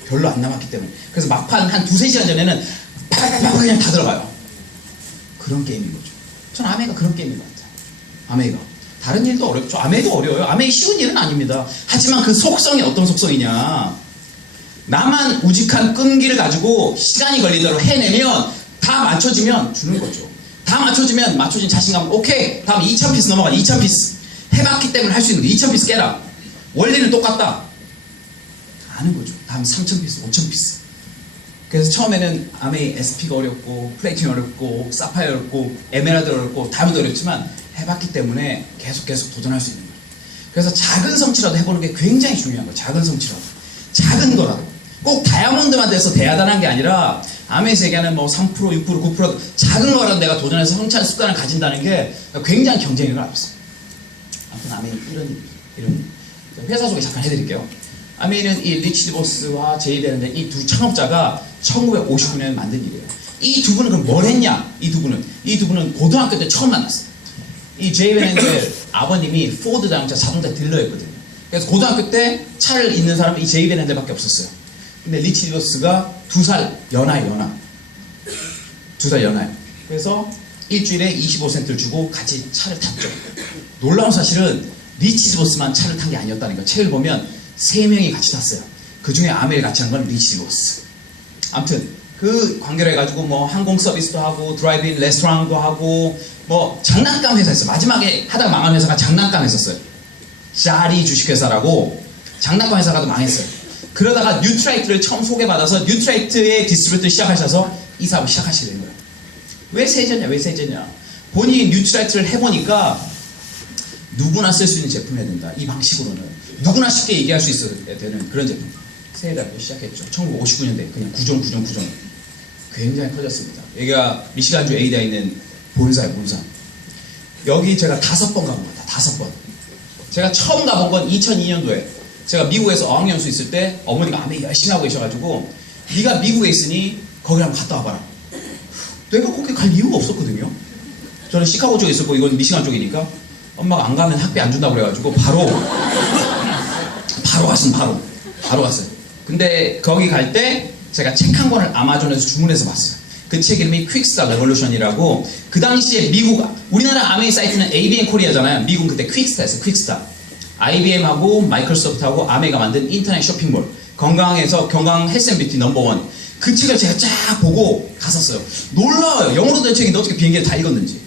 그래서 막판 한 2-3시간 전에는 팍팍팍 그냥 다 들어가요. 그런 게임인 거죠. 전 아메이가 그런 게임인 것 같아요. 아메이가 다른 일도 어렵죠. 아메이도 어려워요. 아메이 쉬운 일은 아닙니다. 하지만 그 속성이 어떤 속성이냐, 나만 우직한 끈기를 가지고 시간이 걸린 대로 해내면 다 맞춰지면 주는 거죠. 다 다 맞춰지면 맞춰진 자신감, 오케이, 다음 2000피스 넘어가. 2000피스 해봤기 때문에 할 수 있는 거. 2000피스 깨라. 원리는 똑같다. 아는 거죠. 다음 3000피스, 5000피스. 그래서 처음에는 아메이 SP가 어렵고 플래티넘 어렵고 사파이어 어렵고 에메랄드 어렵고 다이아몬드 어렵지만 해봤기 때문에 계속 도전할 수 있는 거예요. 그래서 작은 성취라도 해보는 게 굉장히 중요한 거예요. 작은 성취라도. 작은 거라도. 꼭 다이아몬드만 돼서 대하다는 게 아니라 아메이 세계는 뭐 3%, 6%, 9% 작은 거라도 내가 도전해서 성취하는 습관을 가진다는 게 굉장히 경쟁력을 알았어요. 아무튼 아메이 이런 회사 소개 잠깐 해드릴게요. 아메이는 이 리치 디보스와 제이 베렌데 이 두 창업자가 1959년에 만든 일이에요. 이 두 분은 그럼 뭘 했냐? 이 두 분은 고등학교 때 처음 만났어요. 이 제이 베렌데 아버님이 포드 자동차 딜러였거든요. 그래서 고등학교 때 차를 잇는 사람은 이 제이 베렌데밖에 없었어요. 근데 리치 디보스가 2살 연하예요. 2살 연하예요. 그래서 일주일에 25센트를 주고 같이 차를 탔죠. 놀라운 사실은 리치 디보스만 차를 탄 게 아니었다는 거예요. 책을 보면 3명이 같이 탔어요. 그 중에 아메를 같이 한 건 리치 디보스. 아무튼 그 관계로 해가지고 뭐 항공 서비스도 하고 드라이브인 레스토랑도 하고 뭐 장난감 회사였어요. 마지막에 하다가 망한 회사가 장난감 했었어요. 자리 주식회사라고 장난감 회사가 망했어요. 그러다가 뉴트라이트를 처음 소개받아서 뉴트라이트의 디스트리뷰터를 시작하셔서 이 사업을 시작하시게 된 거예요. 왜 세제냐? 본인이 뉴트라이트를 해보니까 누구나 쓸 수 있는 제품을 해야 된다. 이 방식으로는 누구나 쉽게 얘기할 수 있어야 되는 그런 제품. 세일하고 시작했죠. 1959년대 그냥 구종. 굉장히 커졌습니다. 여기가 미시간주 에이다에 있는 본사예요. 본사. 여기 제가 5번 가봅니다. 5번. 제가 처음 가본 건 2002년도에 제가 미국에서 어학연수 있을 때 어머니가 아메이 열심히 하고 계셔가지고 네가 미국에 있으니 거기 한번 갔다 와봐라. 내가 거기 갈 이유가 없었거든요. 저는 시카고 쪽에 있었고 이건 미시간 쪽이니까 엄마가 안 가면 학비 안 준다고 그래가지고 바로 갔어요. 근데 거기 갈 때 제가 책 한 권을 아마존에서 주문해서 봤어요. 그 책 이름이 퀵스타 레볼루션이라고. 그 당시에 우리나라 아메이 사이트는 ABM 코리아잖아요. 미국은 그때 퀵스타였어요. 퀵스타. IBM하고 마이크로소프트하고 아메이가 만든 인터넷 쇼핑몰. 건강 헬스앤뷰티 넘버원. 그 책을 제가 쫙 보고 갔었어요. 놀라워요. 영어로 된 책인데 어떻게 비행기를 다 읽었는지.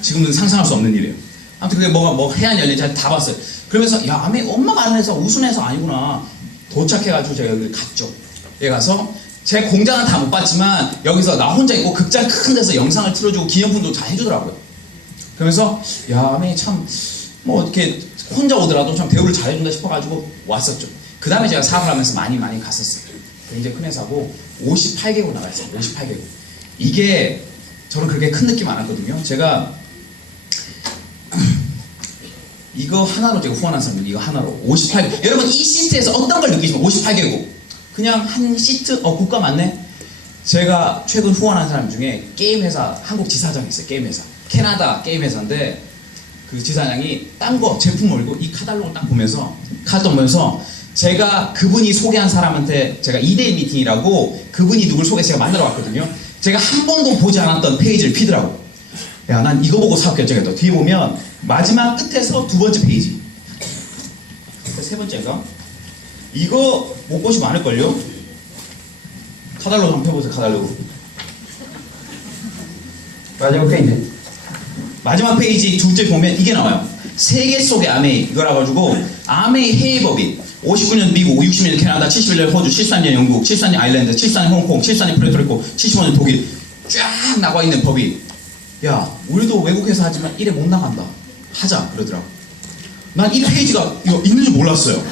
지금은 상상할 수 없는 일이에요. 아무튼 그게 뭐 해안 연례 다 봤어요. 그러면서 야 아메이 엄마가 아는 회사 우순 회사 아니구나. 도착해가지고 제가 여기 갔죠. 여기 가서 제 공장은 다 못 봤지만 여기서 나 혼자 있고 극장 큰 데서 영상을 틀어주고 기념품도 다 해주더라고요. 그러면서 야 아메이 참 뭐 이렇게 혼자 오더라도 참 대우를 잘해준다 싶어가지고 왔었죠. 그 다음에 제가 사업을 하면서 많이 갔었어요. 굉장히 큰 회사고 58개국 나가있어요. 58개국. 이게 저는 그렇게 큰 느낌 안 왔거든요. 제가 이거 하나로 제가 후원한 사람들 이거 하나로 58개국. 여러분 이 시트에서 어떤 걸 느끼시면 58개국 그냥 한 시트 국가 맞네. 제가 최근 후원한 사람 중에 게임 회사 한국 지사장이 있어요. 게임 회사 캐나다 게임 회사인데 그 지사장이 딴 거 제품 올고 이 카탈로그를 딱 보면서 제가 그분이 소개한 사람한테 제가 2대1 미팅이라고 그분이 누굴 소개해서 제가 만나러 왔거든요. 제가 한 번도 보지 않았던 페이지를 피더라고. 야, 난 이거 보고 사업 결정했다. 뒤에 보면 마지막 끝에서 2번째 페이지. 3번째인가? 이거 못 보시면 많을걸요? 카탈로그 한번 펴보세요. 카탈로그. 마지막 페이지. 마지막 페이지 둘째 보면 이게 나와요. 세계 속의 아메이 이거라 가지고 아메이 해외법인 59년 미국, 60년 캐나다, 71년 호주, 73년 영국, 74년 아일랜드, 74년 홍콩, 74년 프레토리코, 75년 독일 쫙 나와 있는 법이 야 우리도 외국 회사 하지만 이래 못 나간다. 하자 그러더라고. 난 이 페이지가 이거 있는지 몰랐어요.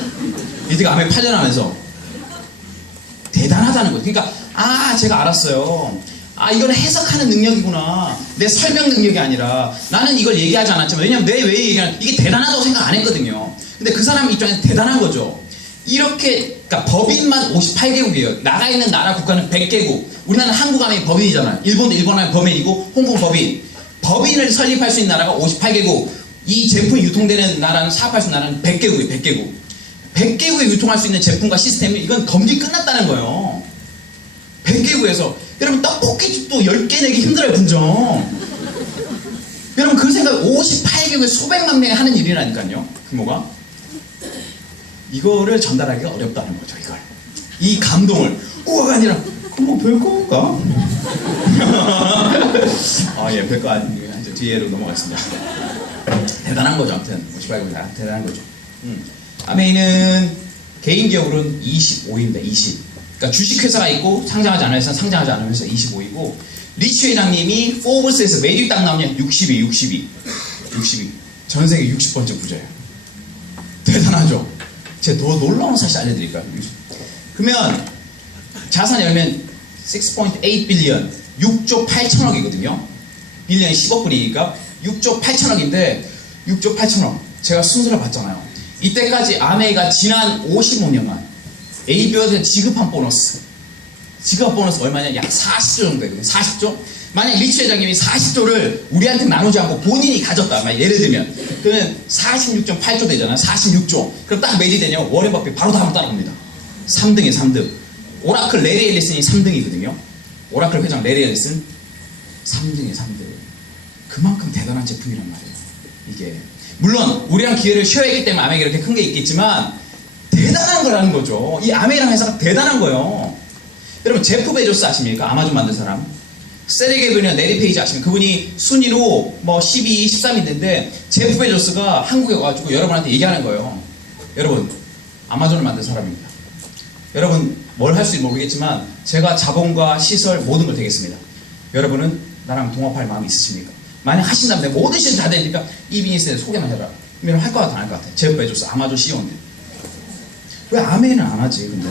이제가 아메이 8년 하면서 대단하다는 거예요. 그러니까 제가 알았어요. 이거는 해석하는 능력이구나. 내 설명 능력이 아니라 나는 이걸 얘기하지 않았지만 왜냐면 내 왜 얘기하는 이게 대단하다고 생각 안 했거든요. 근데 그 사람 입장에서 대단한 거죠. 이렇게 그러니까 법인만 58개국이에요. 나가 있는 나라 국가는 100개국. 우리나라는 한국 안에 법인이잖아요. 일본도 일본 안에 법인이고 홍콩 법인. 법인을 설립할 수 있는 나라가 58개국. 이 제품이 유통되는 나라는 사업할 수 있는 나라는 100개국이에요. 100개국. 100개국에 유통할 수 있는 제품과 시스템이 이건 검증이 끝났다는 거예요. 100개국에서 여러분 떡볶이집도 10개 내기 힘들어요. 분점. 여러분 그 생각 58개국에 수백만 명이 하는 일이라니까요. 규모가. 이거를 전달하기가 어렵다는 거죠. 이걸. 이 감동을 우와가 아니라 뭐 별건가? 예, 별거 아니에요. 이제 뒤에로 넘어가겠습니다. 대단한 거죠, 아무튼. 58입니다. 대단한 거죠. 아메이는 개인 기업으로는 25입니다, 20. 그러니까 주식회사가 있고, 상장하지 않은 회사, 상장하지 않은 회사 25이고, 리치 회장님이 포브스에서 메디유 딱 나오면 62. 전 세계 60번째 부자예요. 대단하죠? 제가 더 놀라운 사실 알려드릴까요? 그러면 자산 열면 6.8 빌리언, 6조 8천억이거든요. 빌리언이 10억 불이니까 6조 8천억인데 6조 8천억. 제가 순서를 봤잖아요. 이때까지 아메이가 지난 55년간 ABO한테 지급한 보너스 얼마냐? 약 40조 정도 되거든요. 40조? 만약 리치 회장님이 40조를 우리한테 나누지 않고 본인이 가졌다. 예를 들면 그러면 46.8조 되잖아요. 46조. 그럼 딱 몇이 되냐? 워렌 버핏 바로 다음 따라갑니다. 3등이에요. 3등. 오라클 레리 앨리슨이 3등이거든요. 오라클 회장 레리 앨리슨 3등이에요. 3등. 그만큼 대단한 제품이란 말이에요. 이게 물론 우리랑 기회를 쉐어했기 때문에 아메이가 이렇게 큰 게 있겠지만 대단한 거라는 거죠. 이 아메이랑 회사가 대단한 거예요. 여러분 제프 베조스 아십니까? 아마존 만든 사람. 세르게이 브린이나 내리 페이지 아십니까? 그분이 순위로 뭐 12, 13인데 제프 베조스가 한국에 와가지고 여러분한테 얘기하는 거예요. 여러분 아마존을 만든 사람입니다. 여러분 뭘 할 수 있는지 모르겠지만 제가 자본과 시설 모든 걸 되겠습니다. 여러분은 나랑 동업할 마음이 있으십니까? 만약 하신다면 내가 모든 시설 다 되니까 이 비즈니스에 소개만 해라. 그러면 할 것 같아 안 할 것 같아? 제프 베조스 아마존 CEO인데 왜 아메이는 안 하지 근데?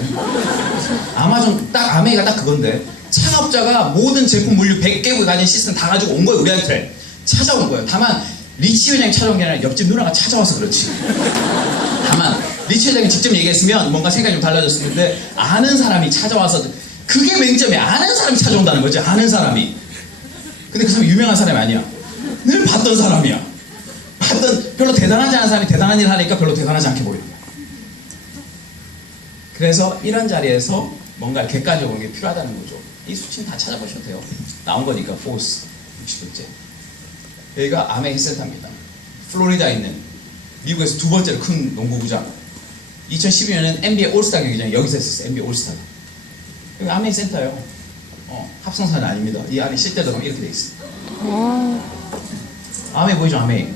아마존 딱 아메이가 딱 그건데 창업자가 모든 제품 물류 100개국에 가진 시스템 다 가지고 온 거예요. 우리한테 찾아온 거예요. 다만 리치 회장이 찾아온 게 아니라 옆집 누나가 찾아와서 그렇지. 다만 리치 회장이 직접 얘기했으면 뭔가 생각이 좀 달라졌을 텐데 아는 사람이 찾아와서 그게 맹점이야. 아는 사람이 찾아온다는 거지. 아는 사람이. 근데 그 사람이 유명한 사람이 아니야. 늘 봤던 사람이야. 별로 대단하지 않은 사람이 대단한 일을 하니까 별로 대단하지 않게 보이는 거야. 그래서 이런 자리에서 뭔가 객관적으로 게 필요하다는 거죠. 이 수치는 다 찾아보셔도 돼요. 나온 거니까 포스 60번째. 여기가 아메이 센터입니다. 플로리다에 있는 미국에서 두 번째로 큰 농구구장. 2012년에는 NBA 올스타 경기장이 여기서 했었어요. NBA 올스타. 여기 아메이 센터예요. 합성사는 아닙니다. 이 안에 실제 들어가면 이렇게 돼 있어요. 아메이 보이죠? 아메이.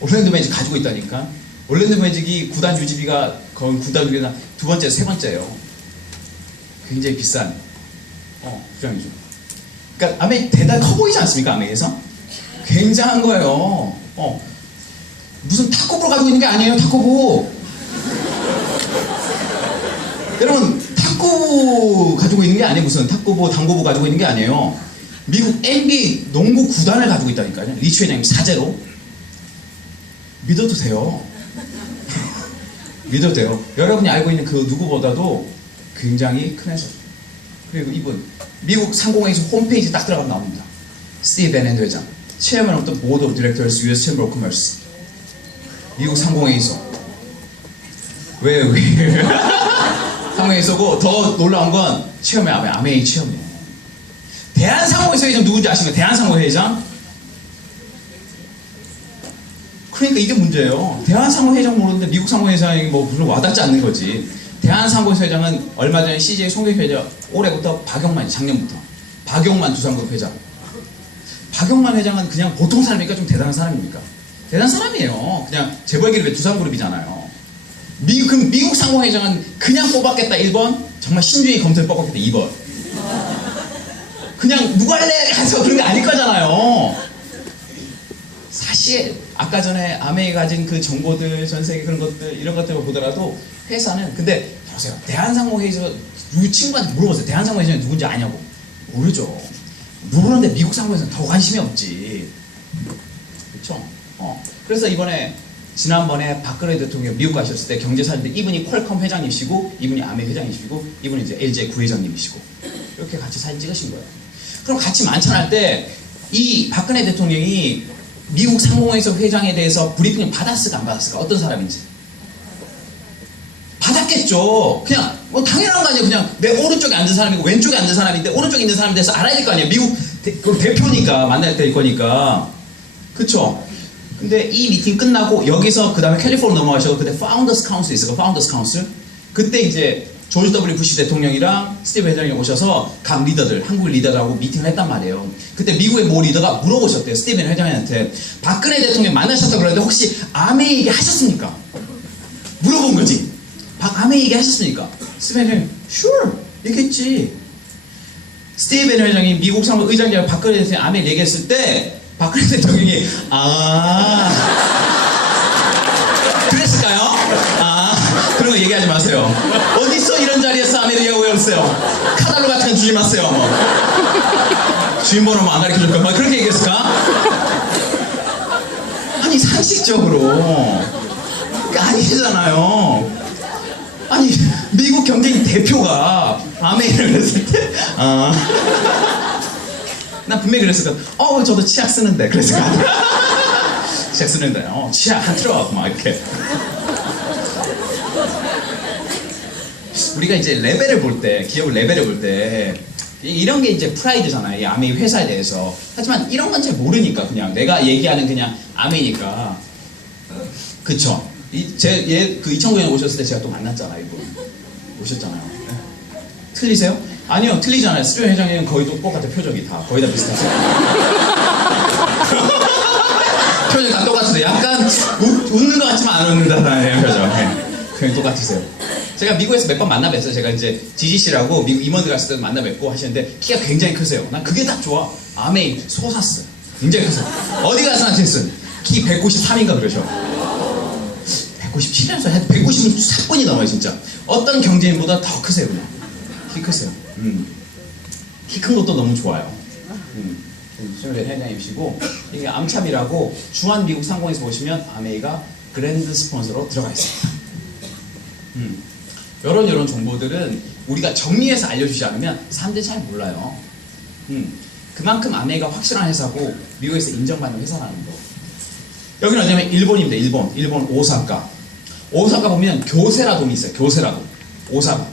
올랜도 매직 가지고 있다니까. 올랜도 매직이 구단 유지비가 거의 구단 유지비가 두 번째, 세 번째예요. 굉장히 비싼 구장이죠. 그러니까 아메이 대단히 커 보이지 않습니까? 아메이에서 굉장한 거예요. 무슨 탁구볼 가지고 있는 게 아니에요. 탁구볼. 여러분 탁구 가지고 있는 게 아니에요. 무슨 탁구부, 당구부 가지고 있는 게 아니에요. 미국 NBA 농구 구단을 가지고 있다니까요. 리치 회장님 사제로. 믿어도 돼요. 믿어도 돼요. 여러분이 알고 있는 그 누구보다도 굉장히 큰 회사. 그리고 이분 미국 상공회의소 홈페이지 딱 들어가면 나옵니다. 스티브 베넨드 회장, Chairman of the Board of Directors, U.S. Chamber of Commerce. 미국 상공회의소. 왜? 상공회의소고 더 놀라운 건 체험회 아메이 체험회. 대한상공회의소 회장 누군지 아십니까? 대한상공회의장? 그러니까 이게 문제예요. 대한상공회의장 모르는데 미국 상공회의장이 뭐 별로 와닿지 않는 거지. 대한상공회의소 회장은 얼마 전에 CJ 송교익 회장, 올해부터 박용만이 작년부터 박용만 두산그룹 회장. 박용만 회장은 그냥 보통 사람이니까 좀 대단한 사람입니까? 대단한 사람이에요. 그냥 재벌기업의 두산그룹이잖아요. 미국 상공회장은 그냥 뽑았겠다 1번, 정말 신중히 검토해 뽑았겠다 2번. 그냥 누가 할래 해서 그런 게 아닐 거잖아요. 사실 아까 전에 아메이 가진 그 정보들, 전 세계 그런 것들, 이런 것들을 보더라도 회사는, 근데 보세요. 대한상공회의소 누구 친구한테 물어보세요. 대한상공회의소는 누군지 아냐고. 모르죠. 모르는데 미국 상공회의소는 더 관심이 없지. 그렇죠? 그래서 지난번에 박근혜 대통령 미국 가셨을 때 경제사인데 이분이 퀄컴 회장이시고 이분이 아메이 회장이시고 이분이 이제 LG 부회장님이시고 이렇게 같이 사진 찍으신 거예요. 그럼 같이 만찬할 때 이 박근혜 대통령이 미국 상공회의소 회장에 대해서 브리핑을 받았을까 안 받았을까? 어떤 사람인지. 받았겠죠. 그냥 뭐 당연한 거 아니에요. 그냥 내 오른쪽에 앉은 사람이고 왼쪽에 앉은 사람인데 오른쪽에 있는 사람에 대해서 알아야 될 거 아니에요. 미국 대표니까 만날 때일 거니까. 그쵸? 근데 이 미팅 끝나고 여기서 그 다음에 캘리포니아 넘어가셔서 그때 파운더스 카운슬이 있어요. 파운더스 카운슬. 그때 이제 조지 W 부시 대통령이랑 스티브 회장이 오셔서 각 리더들, 한국 리더들하고 미팅을 했단 말이에요. 그때 미국의 모 리더가 물어보셨대요. 스티브 회장한테 박근혜 대통령 만나셨다고 그러는데 혹시 아메이 얘기 하셨습니까? 물어본 거지. 아메이 얘기 하셨습니까? 스티브 회장이 sure 얘기했지. 스티브 회장이 미국 상무 의장이랑 박근혜 대통령 아메이 얘기했을 때 박근혜 대통령이 그랬을까요? 그런 거 얘기하지 마세요. 어딨어 이런 자리에서 아메리 얘기하고 그랬어요. 카달로 같은 거 주지 마세요. 뭐. 주인번호 안 가르쳐줄 거야. 그렇게 얘기했을까? 아니 상식적으로 아니잖아요. 아니 미국 경제인 대표가 아메리를 그랬을 때 난 분명히 그랬을 거야. 저도 치약 쓰는데 그랬을 거야. 치약 쓰는데 치약 한 틀어갖고 막 이렇게 우리가 이제 레벨을 볼 때, 기업 레벨을 볼 때, 이런 게 이제 프라이드잖아요. 이 아메이 회사에 대해서. 하지만 이런 건 잘 모르니까, 그냥. 내가 얘기하는 그냥 아메이니까. 그쵸. 그 2009년에 오셨을 때 제가 또 만났잖아요, 이분. 오셨잖아요. 틀리세요? 아니요, 틀리잖아요. 스티븐 회장님은 거의 똑같아, 표정이 다. 거의 다 비슷하세요. 표정이 다 똑같으세요. 약간 웃는 것 같지만 안 웃는다는 표정. 네. 그냥 똑같으세요. 제가 미국에서 몇 번 만나 뵀어요. 제가 이제 지지씨라고 미국 임원들 갔을 때 만나 뵙고 하시는데 키가 굉장히 크세요. 난 그게 딱 좋아. 아메이 솟았어. 굉장히 크세요. 어디 가서 하셨어요? 키 193인가 그러셔. 197이라서 190은 사건이 넘어요 진짜. 어떤 경제인보다 더 크세요 그냥. 키 크세요. 키 큰 것도 너무 좋아요. 수요일 회장님이시고 이게 암참이라고 주한 미국 상공에서 보시면 아메이가 그랜드 스폰서로 들어가 있습니다. 이런 정보들은 우리가 정리해서 알려주지 않으면 사람들이 잘 몰라요. 그만큼 아메이가 확실한 회사고 미국에서 인정받는 회사라는 거. 여기는 어디냐면 일본입니다. 일본 오사카. 오사카 보면 교세라돔이 있어요. 교세라돔. 오사카.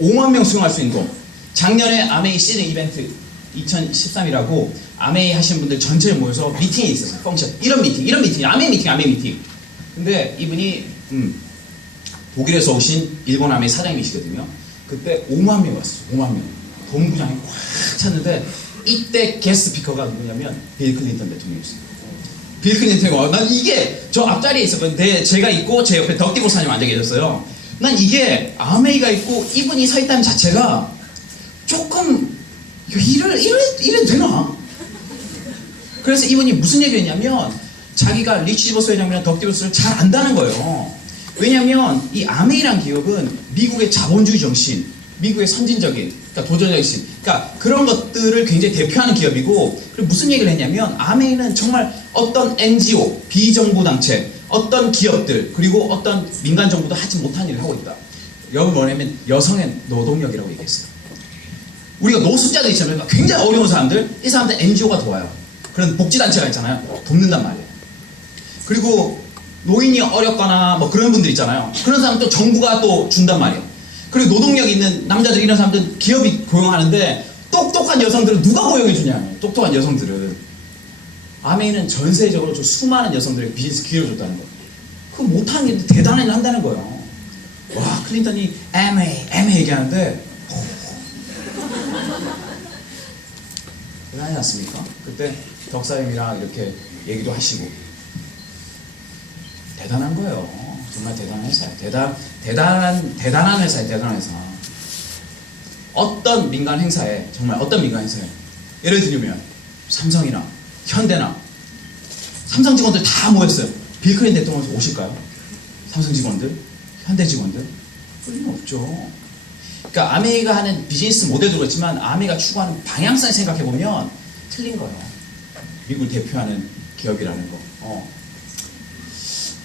5만 명 수용할 수 있는 돔. 작년에 아메이 시즌 이벤트 2013이라고 아메이 하시는 분들 전체를 모여서 미팅이 있었어요. 펑션. 이런 미팅. 아메이 미팅. 근데 이분이 독일에서 오신 일본 아메이 사장님이시거든요. 그때 5만 명 왔어요. 5만 명. 본부장이 꽉 찼는데 이때 게스트 스피커가 누구냐면 빌 클린턴 대통령이었어요. 빌 클린턴이 난 이게 저 앞자리에 있었는데 제가 있고 제 옆에 덕디 목사님 앉아 계셨어요. 난 이게 아메이가 있고 이분이 서 있다는 자체가 조금 이래도 되나? 그래서 이분이 무슨 얘기를 했냐면 자기가 리치 디버스 회장이랑 덕디 디버스를 잘 안다는 거예요. 왜냐면 이 아메이란 기업은 미국의 자본주의 정신, 미국의 선진적인, 그러니까 도전적 정신, 그러니까 그런 것들을 굉장히 대표하는 기업이고, 그리고 무슨 얘기를 했냐면 아메이는 정말 어떤 NGO, 비정부 단체, 어떤 기업들, 그리고 어떤 민간 정부도 하지 못한 일을 하고 있다. 여기 뭐냐면 여성의 노동력이라고 얘기했어요. 우리가 노숙자들 있잖아요. 굉장히 어려운 사람들, 이 사람들 NGO가 도와요. 그런 복지단체가 있잖아요. 돕는단 말이에요. 그리고 노인이 어렵거나 뭐 그런 분들 있잖아요. 그런 사람 또 정부가 또 준단 말이에요. 그리고 노동력 있는 남자들 이런 사람들은 기업이 고용하는데 똑똑한 여성들은 누가 고용해 주냐? 똑똑한 여성들은. 아메이는 전 세계적으로 저 수많은 여성들에게 비즈니스 기회를 줬다는 거예요. 그거 못하는 게 대단한 일을 한다는 거예요. 와, 클린턴이 아메이 얘기하는데 대단하지 않습니까? 그때 덕사님이랑 이렇게 얘기도 하시고 대단한 거예요. 정말 대단한 회사예요. 대단한 회사예요. 대단한 회사. 어떤 민간 행사에, 정말 어떤 민간 행사에, 예를 들면 삼성이나 현대나 삼성 직원들 다 모였어요. 빌 클린턴 대통령 오실까요? 삼성 직원들, 현대 직원들? 그럴 리는 없죠. 그러니까 아메이가 하는 비즈니스 모델도 그렇지만 아메이가 추구하는 방향성을 생각해보면 틀린 거예요. 미국을 대표하는 기업이라는 거.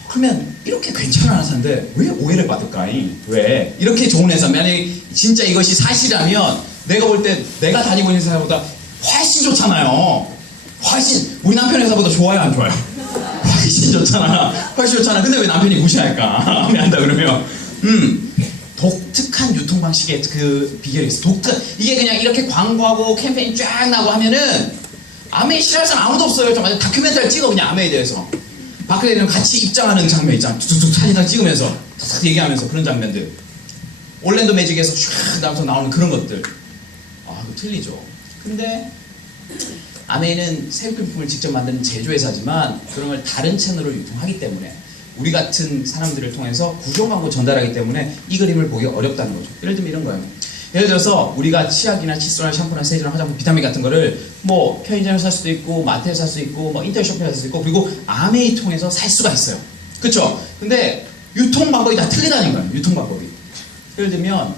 그러면 이렇게 괜찮은 회사인데 왜 오해를 받을까잉? 왜? 이렇게 좋은 회사, 만약에 진짜 이것이 사실이라면 내가 볼 때 내가 다니고 있는 회사보다 훨씬 좋잖아요. 훨씬 우리 남편 회사보다 좋아요, 안 좋아요? 훨씬 좋잖아. 훨씬 좋잖아. 근데 왜 남편이 무시할까? 왜 한다 그러면 독특한 유통 방식의 그 비결이 있어. 이게 그냥 이렇게 광고하고 캠페인 쫙 나고 하면은 아메이 싫어할 사람 아무도 없어요. 좀 다큐멘터리 찍어 그냥 아메이에 대해서. 박근혜랑 같이 입장하는 장면 있잖아. 툭툭툭 사진상 찍으면서 탁 얘기하면서 그런 장면들. 올랜도 매직에서 슉 나면서 나오는 그런 것들. 아, 그거 틀리죠. 근데 아메이는 새우크림품을 직접 만드는 제조회사지만 그런 걸 다른 채널로 유통하기 때문에 우리 같은 사람들을 통해서 구조 광고 전달하기 때문에 이 그림을 보기 어렵다는 거죠. 예를 들면 이런 거예요. 예를 들어서 우리가 치약이나 칫솔이나 샴푸나 세제나 화장품, 비타민 같은 거를 뭐 편의점에서 살 수도 있고 마트에서 살 수도 있고 뭐 인터넷 쇼핑에서 살 수도 있고 그리고 아메이 통해서 살 수가 있어요. 그쵸? 근데 유통 방법이 다 틀리다는 거예요. 유통 방법이. 예를 들면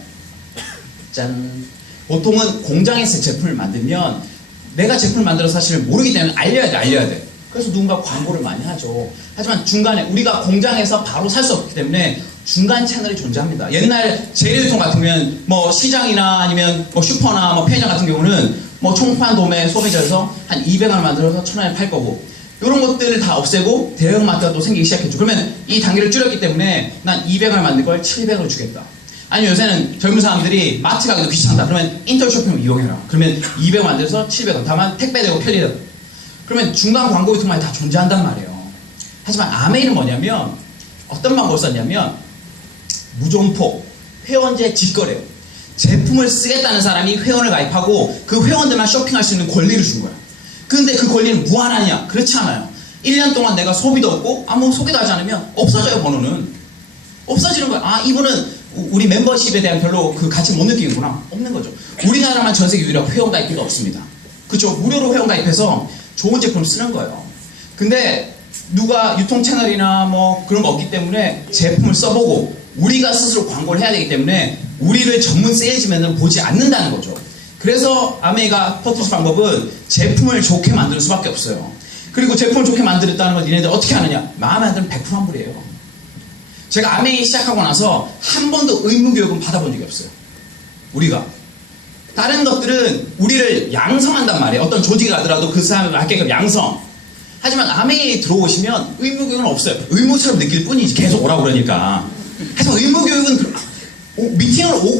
짠, 보통은 공장에서 제품을 만들면 내가 제품을 만들어서 사실 모르기 때문에 알려야 돼. 그래서 누군가 광고를 많이 하죠. 하지만 중간에 우리가 공장에서 바로 살 수 없기 때문에 중간 채널이 존재합니다. 옛날 재래유통 같은 경우는 뭐 시장이나 아니면 뭐 슈퍼나 뭐 편의점 같은 경우는 뭐 총판 도매 소비자에서 한 200원을 만들어서 1000원에 팔 거고 이런 것들을 다 없애고 대형마트가 또 생기기 시작했죠. 그러면 이 단계를 줄였기 때문에 난 200원을 만들 걸 700원을 주겠다. 아니 요새는 젊은 사람들이 마트 가기도 귀찮다. 그러면 인터넷 쇼핑을 이용해라. 그러면 200원 만들어서 700원. 다만 택배되고 편리되고. 그러면 중간 광고 유통만이 다 존재한단 말이에요. 하지만 아메이는 뭐냐면 어떤 방법을 썼냐면 무종폭, 회원제 직거래요. 제품을 쓰겠다는 사람이 회원을 가입하고 그 회원들만 쇼핑할 수 있는 권리를 준 거야. 근데 그 권리는 무한하냐? 그렇지 않아요. 1년 동안 내가 소비도 없고 아무 소개도 하지 않으면 없어져요. 번호는. 없어지는 거야. 아, 이분은 우리 멤버십에 대한 별로 그 가치 못 느끼는구나. 없는 거죠. 우리나라만 전 세계 유일하고 회원 가입비가 없습니다. 그쵸? 무료로 회원 가입해서 좋은 제품을 쓰는 거예요. 근데 누가 유통 채널이나 뭐 그런 거 없기 때문에 제품을 써보고 우리가 스스로 광고를 해야 되기 때문에 우리를 전문 세일즈맨으로 보지 않는다는 거죠. 그래서 아메이가 퍼투스 방법은 제품을 좋게 만드는 수밖에 없어요. 그리고 제품을 좋게 만들었다는 걸 니네들 어떻게 하느냐? 마음에 안 들면 100% 환불이에요. 제가 아메이 시작하고 나서 한 번도 의무교육은 받아본 적이 없어요. 우리가. 다른 것들은 우리를 양성한단 말이에요. 어떤 조직에 가더라도 그 사람을 맞게끔 양성. 하지만 아메이에 들어오시면 의무교육은 없어요. 의무처럼 느낄 뿐이지. 계속 오라고 그러니까. 하지만 의무교육은 미팅을 오고